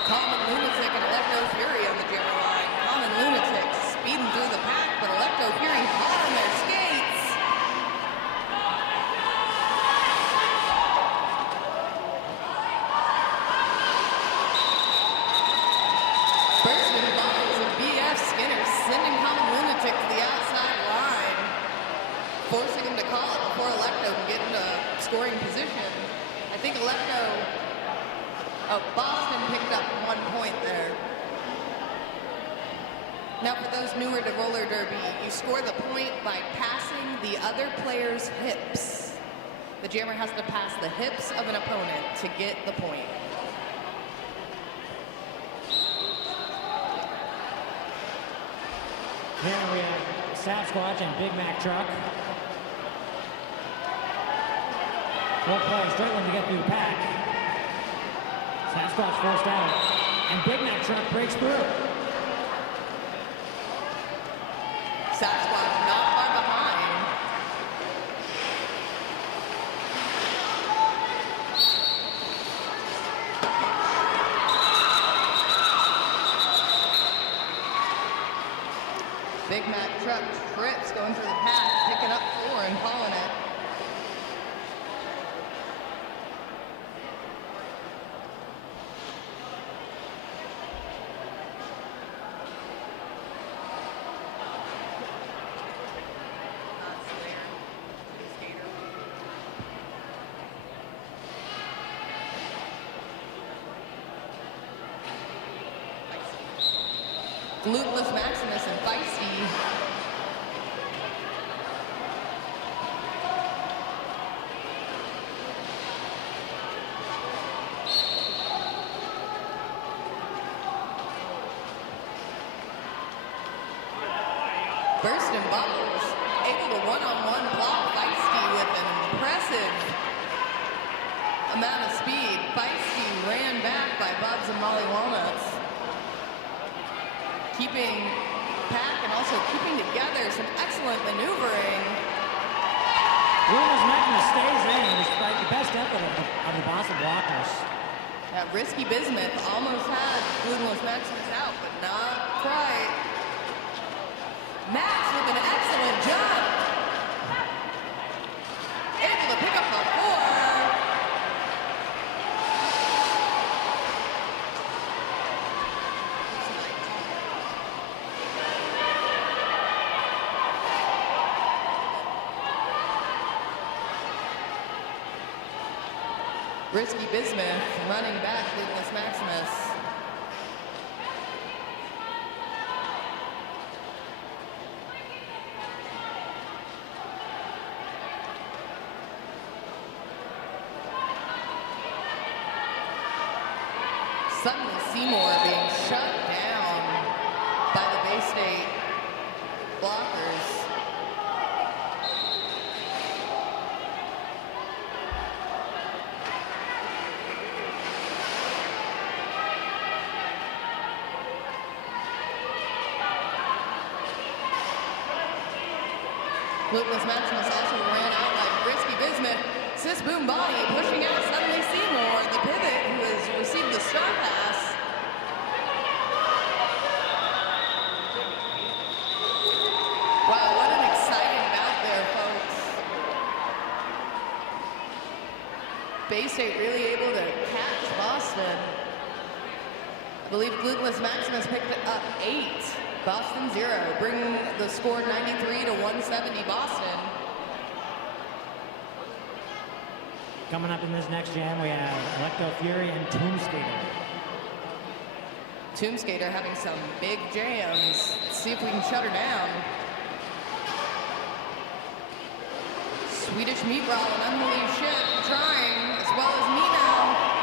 Common Lunatic and Electro Fury on the jammer line. Common Lunatic speeding through the pack, but Electro Fury hot on their skates. Bursting bottles of BF Skinner sending Common Lunatic to the outside line, forcing him to call it before Electro can get into scoring position. I think Boston picked up 1 point there. Now for those newer to roller derby, you score the point by passing the other player's hips. The jammer has to pass the hips of an opponent to get the point. Here we have Sasquatch and Big Mac Truck. Both players struggling to get through the pack. Sasquatch forced out, and Big Mac Truck breaks through. Sasquatch not far behind. Big Mac Truck trips going through the pack, picking up 4 and calling it. Gluteless Maximus and Feisty. Burst and Bubbles, able to one-on-one block Feisty with an impressive amount of speed. Feisty ran back by Bubs and Molly Walnuts. Keeping pack and also keeping together some excellent maneuvering. Gluteless Maximus stays in despite the best effort of the Boston Blockers. That Risky Bismuth almost had Gluteless Maximus out, but not quite. Max with an excellent jump. Able to pick up the 4. Risky Bismuth running back Gluteless Maximus. Suddenly Seymour being shut down by the Bay State Blockers. Gluteless Maximus also ran out like Risky Bismuth. Sis Boom Body pushing out suddenly Seymour, the pivot who has received the star pass. Wow, what an exciting bout there, folks. Bay State really able to catch Boston. I believe Gluteless Maximus picked up 8. Boston 0, bringing the score 93 to 170 Boston. Coming up in this next jam, we have Electro Fury and Tomb Skater. Tomb Skater having some big jams. Let's see if we can shut her down. Swedish Meat Brawl and Unholy Ship trying, as well as Nino.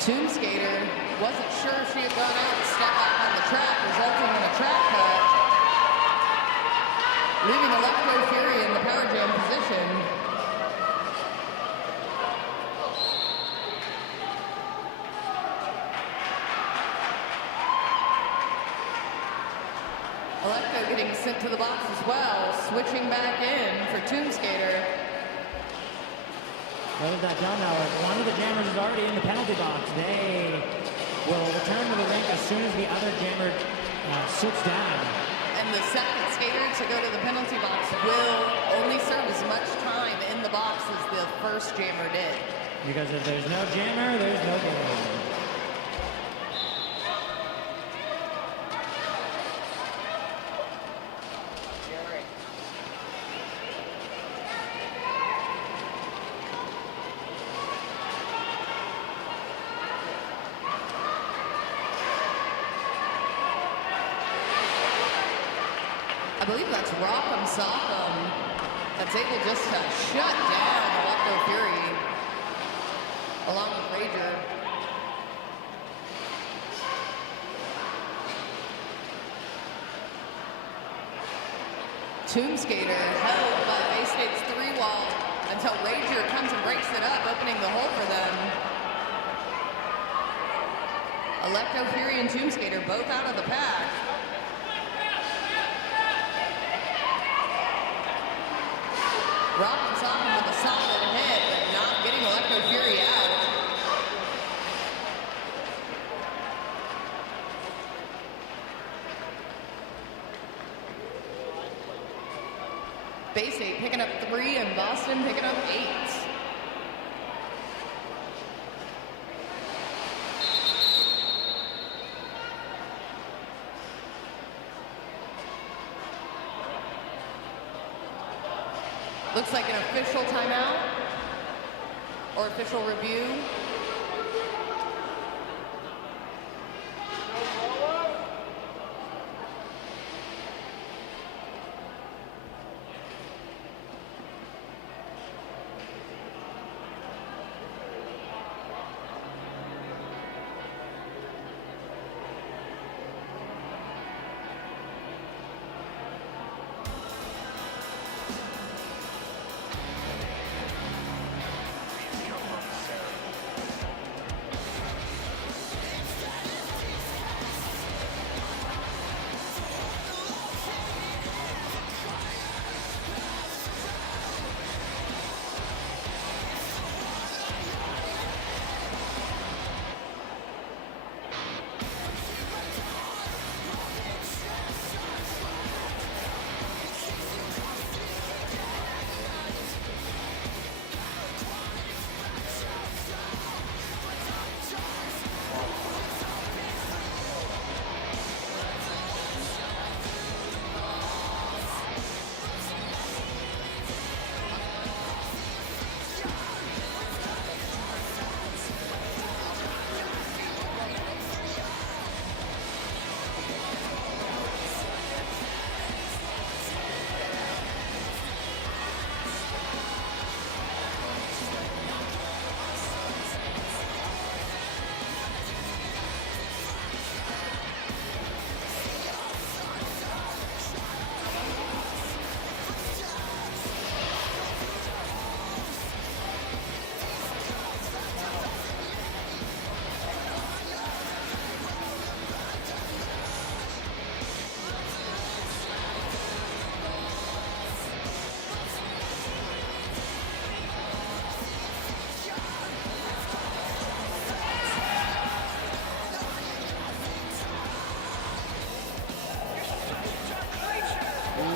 Tomb Skater wasn't sure if she had gone out and stepped back on the track, resulting in a track cut, leaving Electro Fury in the power jam position. Electro getting sent to the box as well, switching back in for Tomb Skater. Those that don't know, one of the jammers is already in the penalty box. They will return to the rink as soon as the other jammer sits down. And the second skater to go to the penalty box will only serve as much time in the box as the first jammer did. Because if there's no jammer, there's no jammer. I believe that's Rock'em Sock'em that's able just to shut down Electro Fury along with Rager. Tomb Skater held by Bay State's 3-wall until Rager comes and breaks it up, opening the hole for them. Electro Fury and Tomb Skater both out of the pack. Rock'em Sock'em with a solid hit, but not getting Electro Fury out. Bay State picking up 3 and Boston picking up 8. Looks like an official timeout or official review.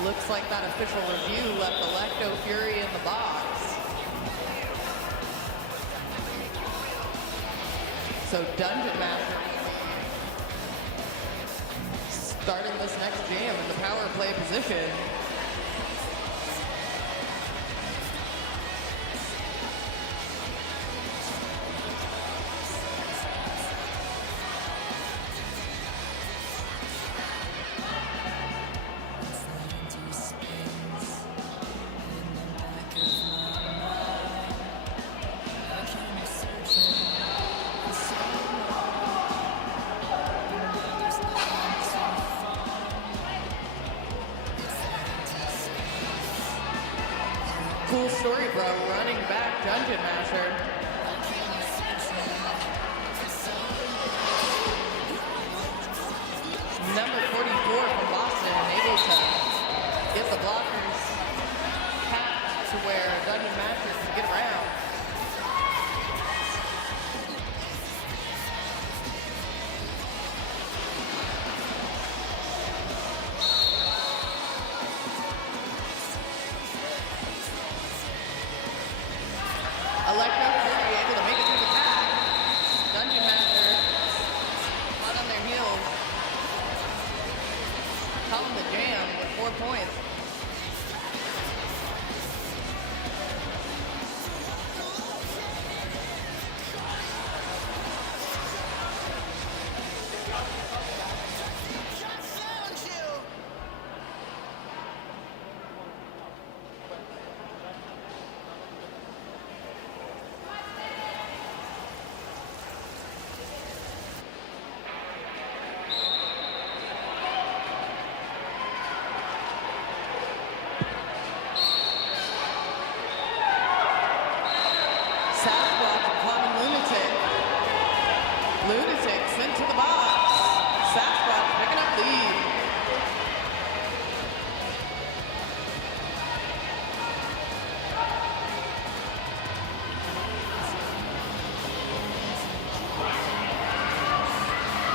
Looks like that official review left Electo Fury in the box. So Dungeon Master starting this next jam in the power play position. Cool story, bro. Running back Dungeon Master. Number 44 from Boston, able to get the blockers packed to where Dungeon Master can get around. Electro Fury able to make it through the pack. Dungeon Master hot on their heels. Calling the jam with 4 points. Lunatic sent to the box. Sasquatch picking up lead.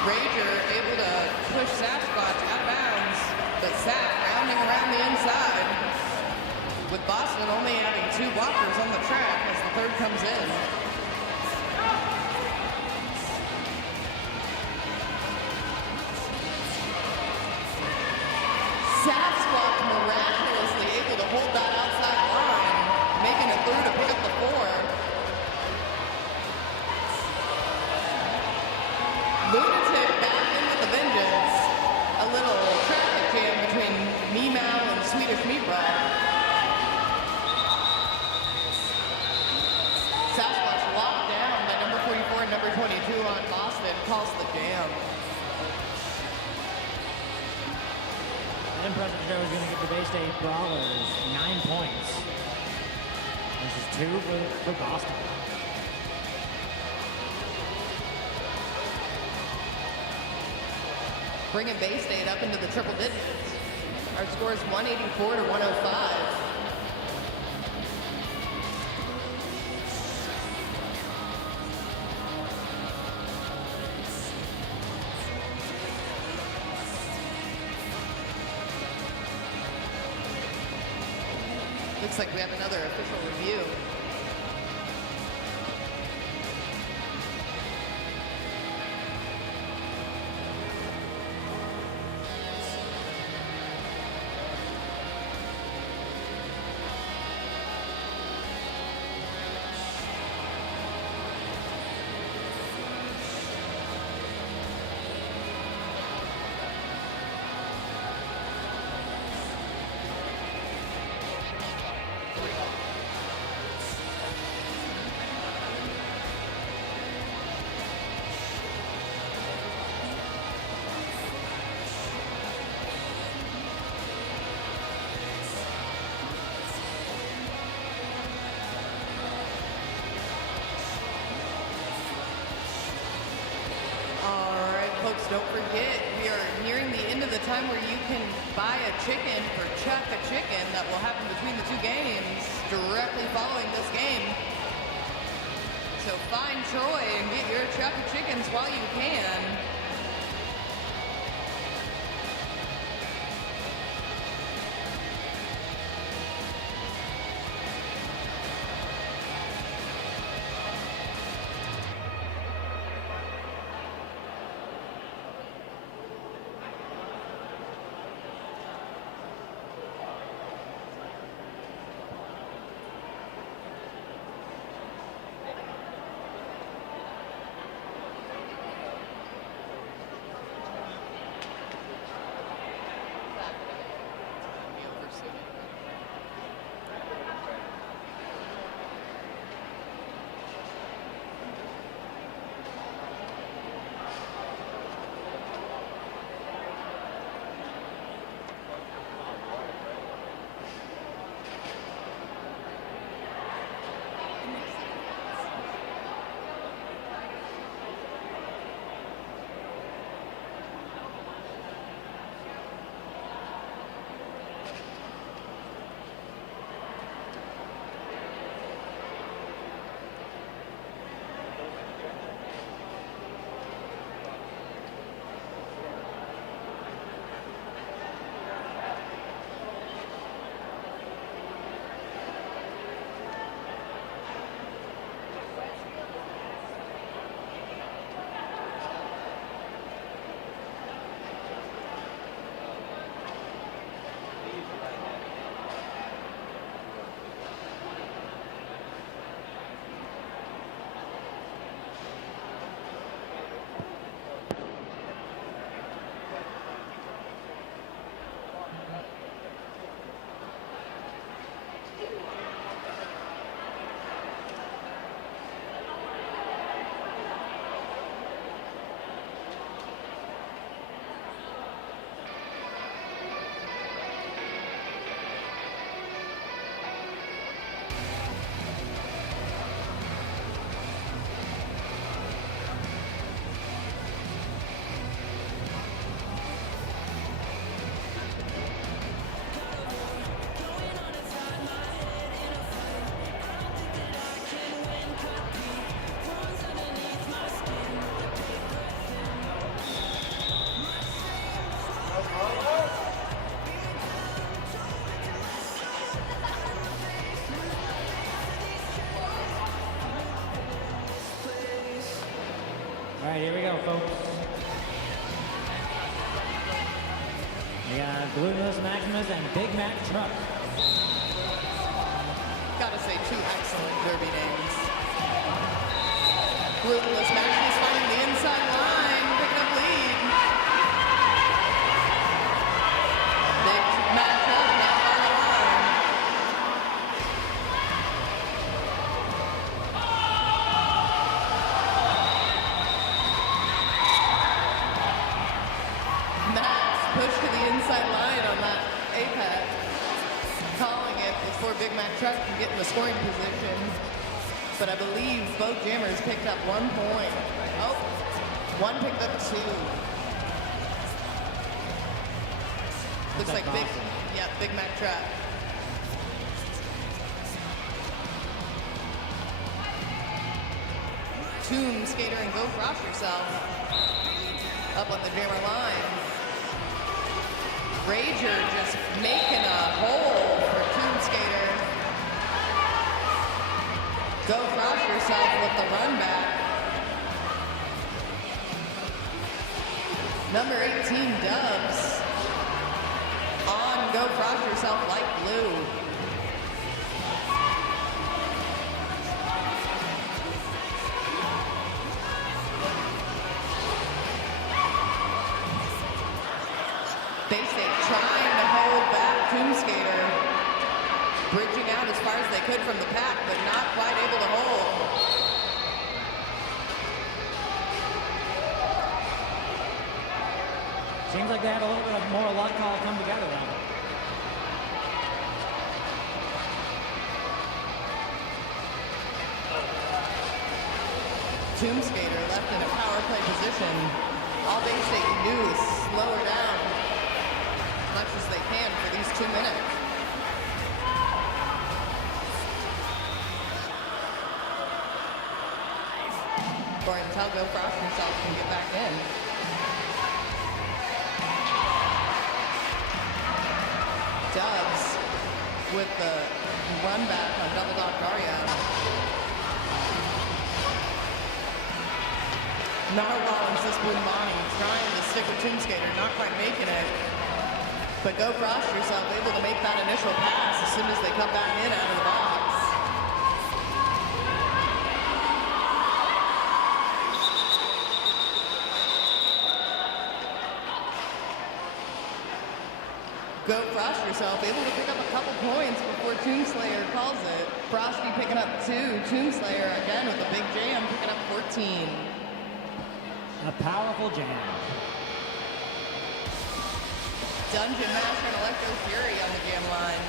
Rager able to push Sasquatch out of bounds, but Sat rounding around the inside, with Boston only having 2 blockers on the track as the third comes in. Sasquatch miraculously able to hold that outside line. through to pick up the 4. Lunatic back in with a vengeance. A little traffic jam between Meow and Swedish Meatball. Sasquatch locked down by number 44 and number 22 on Boston. Calls the jam. That impressive show is going to give the Bay State Brawlers 9 points. This is 2 for Boston. Bringing Bay State up into the triple digits. Our score is 184 to 105. Looks like we have another official review. Folks, don't forget, we are nearing the end of the time where you can buy a chicken for Chuck a Chicken that will happen between the 2 games directly following this game. So find Troy and get your Chuck a Chickens while you can. All right, here we go, folks. We got Blue Nose Maximus and Big Mac Truck. Gotta say, two excellent Derby names. Ruthless Maximus finding the inside line, picking up lead. Big matchup now on the line. Max pushed to the inside line on that apex. Calling it before Big Mac Truck can get in the scoring position. But I believe both jammers picked up 1 point. Oh, one picked up 2. Looks like Big Mac Truck. Tomb Skater and Go Frost Yourself up on the jammer line. Rager just making a hole for Tomb Skater. Go Frost Yourself with the run back. Number 18, Dubs. On Go Frost Yourself like blue. Bay State trying to hold back Tomb Skater. Bridging out as far as they could from the pack, but not quite able to hold. Seems like they had a little bit of more luck all come together now. Tomb Skater left in a power play position. All Bay State can do is slow her down as much as they can for these 2 minutes. Or until Go Frost himself can get back in. Dubs with the run back on double dog Daria. Narwhal and Sisboonbani trying to stick with Tomb Skater, not quite making it. But Go Frost Yourself able to make that initial pass as soon as they come back in out of the box. Go Frost Yourself, able to pick up a couple points before Tombslayer calls it. Frosty picking up 2, Tombslayer again with a big jam, picking up 14. A powerful jam. Dungeon Master and Electro Fury on the jam line.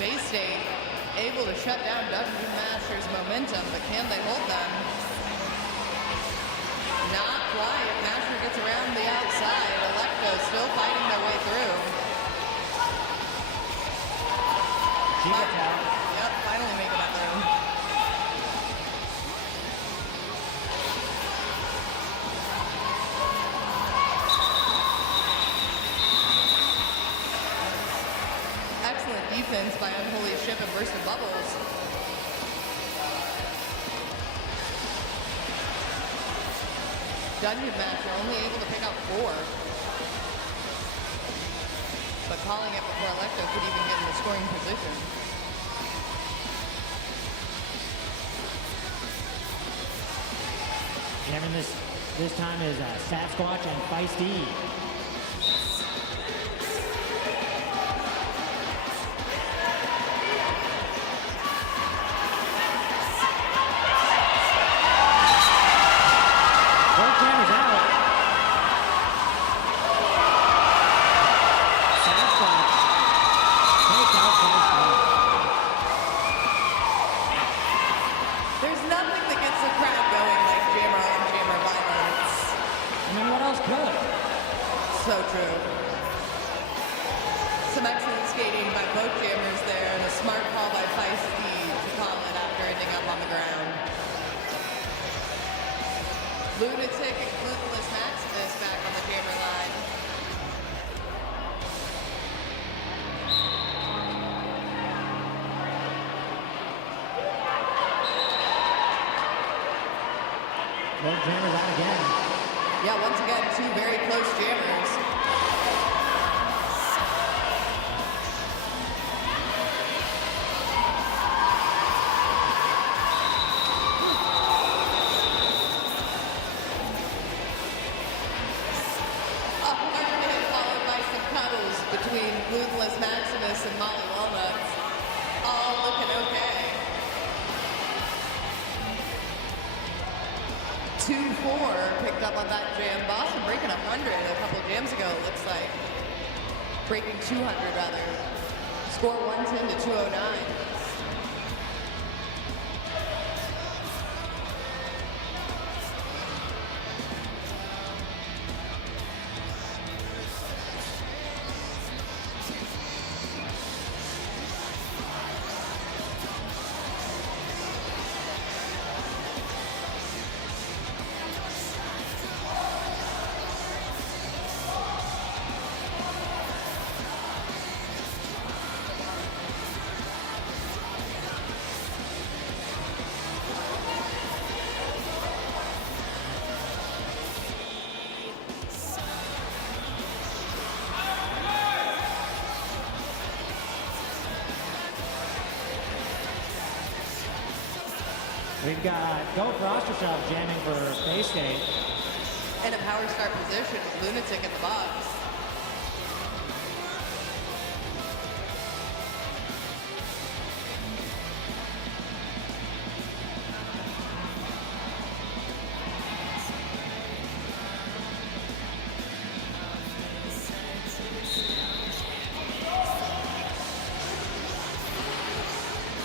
Bay State able to shut down Dungeon Master's momentum, but can they hold them? Not quite. Master gets around the outside. Electro still fighting their way through. She gets out. Yep, finally making it through. Excellent defense by Unholy Ship and Bursted Bubbles. Dungeon Master only able to pick up 4. But calling it before Electro could even get in the scoring position. Jamming this time is Sasquatch and Feisty. There's nothing that gets the crowd going like jammer on jammer violence. I mean, what else could? Lunatic and Glutenless Maximus back on the jammer line. Both jammers on again. Yeah, once again, two very close jammers. A hard hit followed by some cuddles between Glutenless Maximus and Molly Walnuts. All looking okay. 2-4 picked up on that jam. Boston breaking 100 a couple jams ago, it looks like. Breaking 200 rather. Score 110 to 209. We've got Go Frost Yourself jamming for Bay State. In a power start position with Lunatic in the box.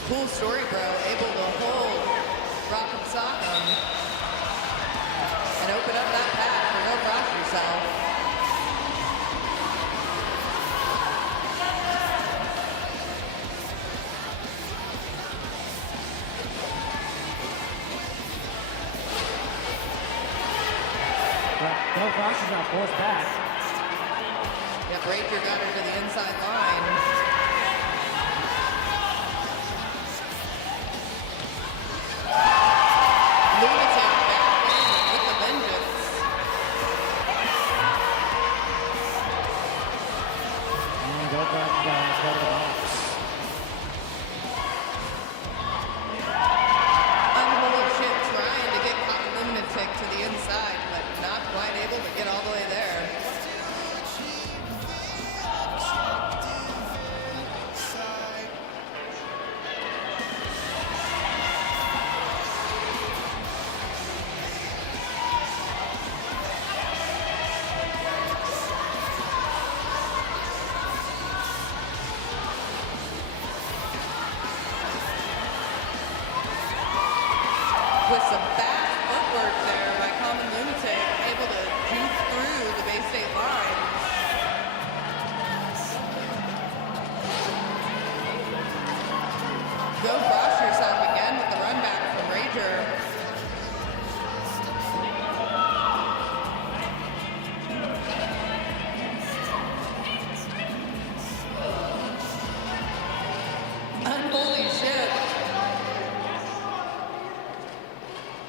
Cool story, bro. Able to hold Rock'em Sock'em and open up that path for Go Frost Yourself. Go Frost Yourself forced back. Yep, Ranger got her to the inside line. Lunatic back in with the vengeance. And Go Frost Yourself go to the box. Unholy shit trying to get Lunatic to the inside, but not quite able to get all the way there. With some fast footwork there by Common Lunatic, able to juke through the Bay State line. Go Frost Yourself again with the run back from Ranger. Unholy shit.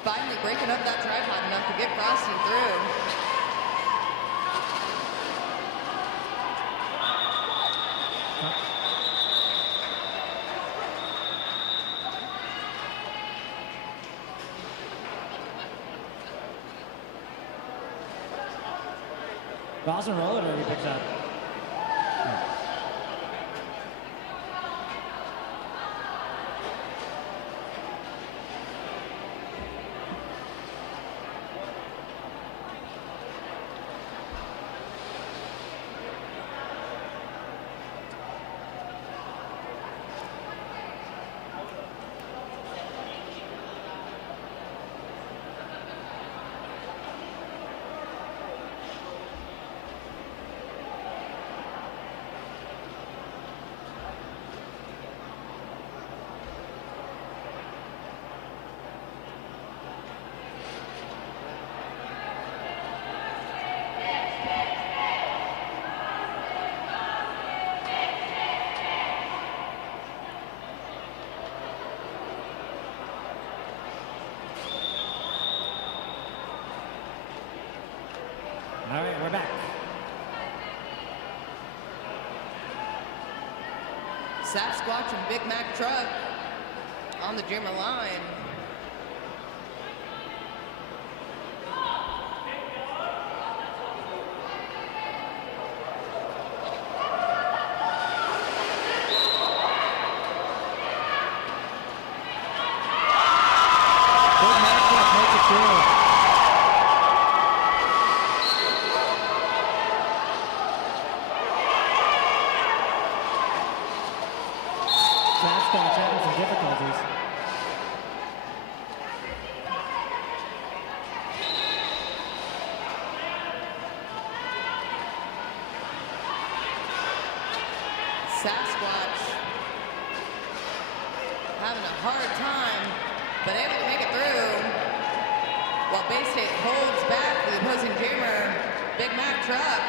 Finally breaking up that tripod enough to get Frosty through. Boston roller derby picks up. All right, we're back. Sasquatch and Big Mac Truck on the jammer line. Big Mac Truck makes it through. Sasquatch having some difficulties. Sasquatch having a hard time, but able to make it through. While Bay State holds back the opposing jammer, Big Mac Truck.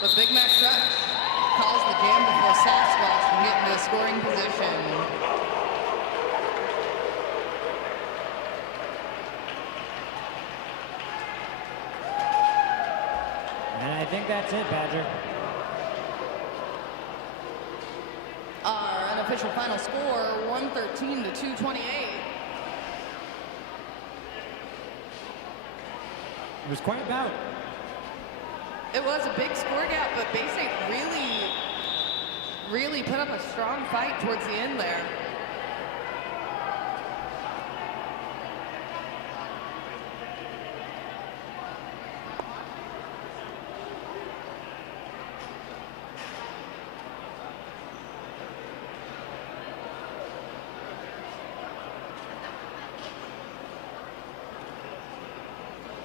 But Big Mac Truck calls the jam before Sasquatch can get into a scoring position. And I think that's it, Badger. Our unofficial final score, 113 to 228. It was quite a bout. It was a big score gap, but Bay State really put up a strong fight towards the end there.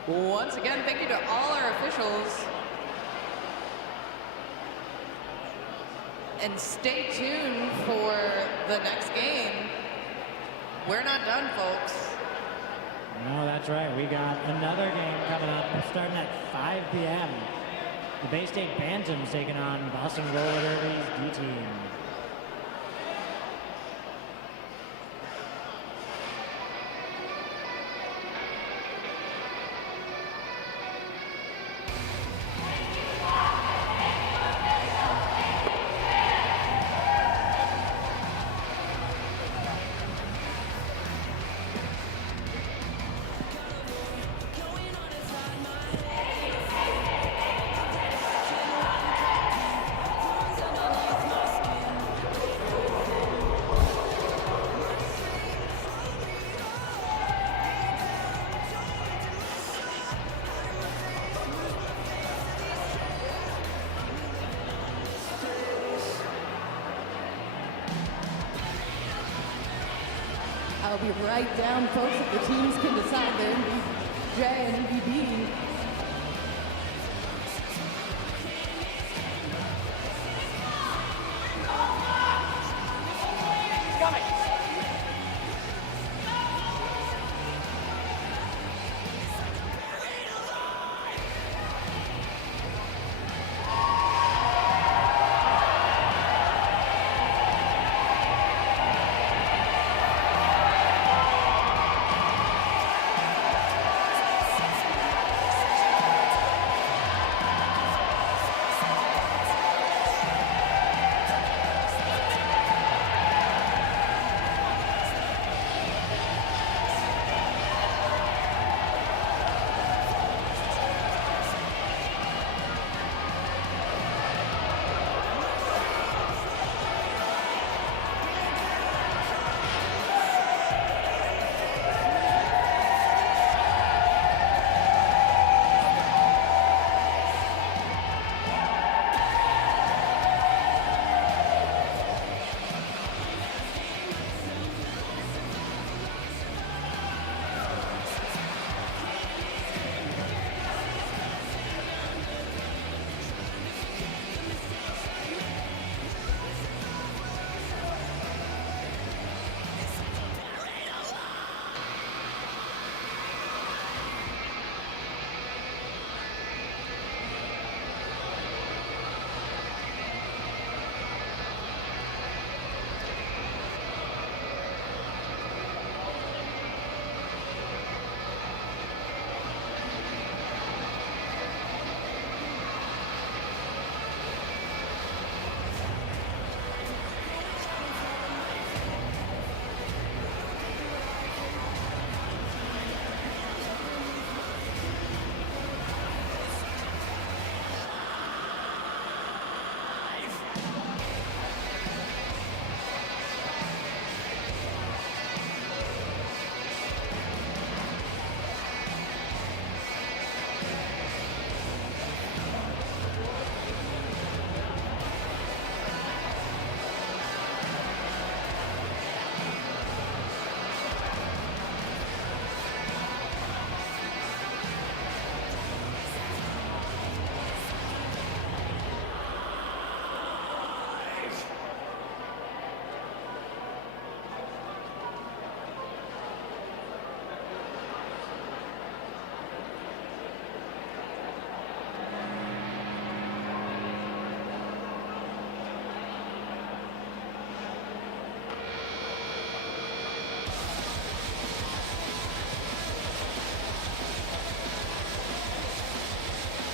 Once again, thank you to all our officials. And stay tuned for the next game. We're not done, folks. No, that's right. We got another game coming up starting at 5 p.m. The Bay State Bantams taking on Boston Roller Derby's D team. I'll be right down, folks, if the teams can decide their J and EBB.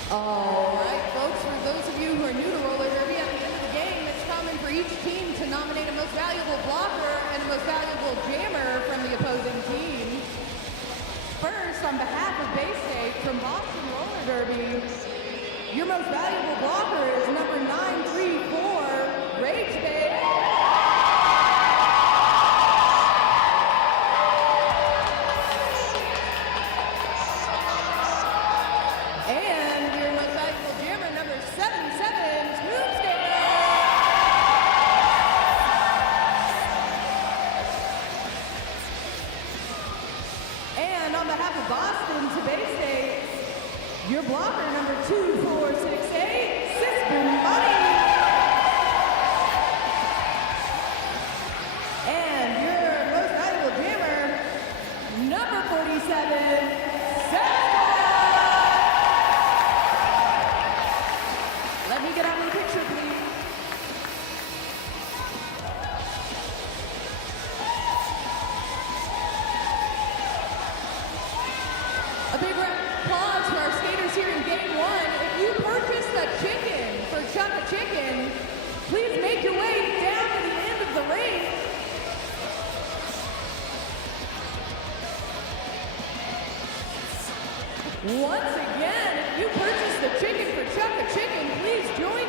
All right, folks, for those of you who are new to roller derby, at the end of the game, it's common for each team to nominate a most valuable blocker and a most valuable jammer from the opposing team. First, on behalf of Bay State from Boston Roller Derby, your most valuable blocker is number 934, Rage Bay. And your most valuable jammer, number 77, Tuesday. And on behalf of Boston to Bay State, your blocker, number 2468, Civic. And your most valuable jammer, number 47, Let me get out of the picture, please. A big round of applause for our skaters here in Game 1. If you purchased a chicken for Chuck a Chicken, please make your way down to the end of the ring. Once again, if you purchased a chicken for Chuck a Chicken, please join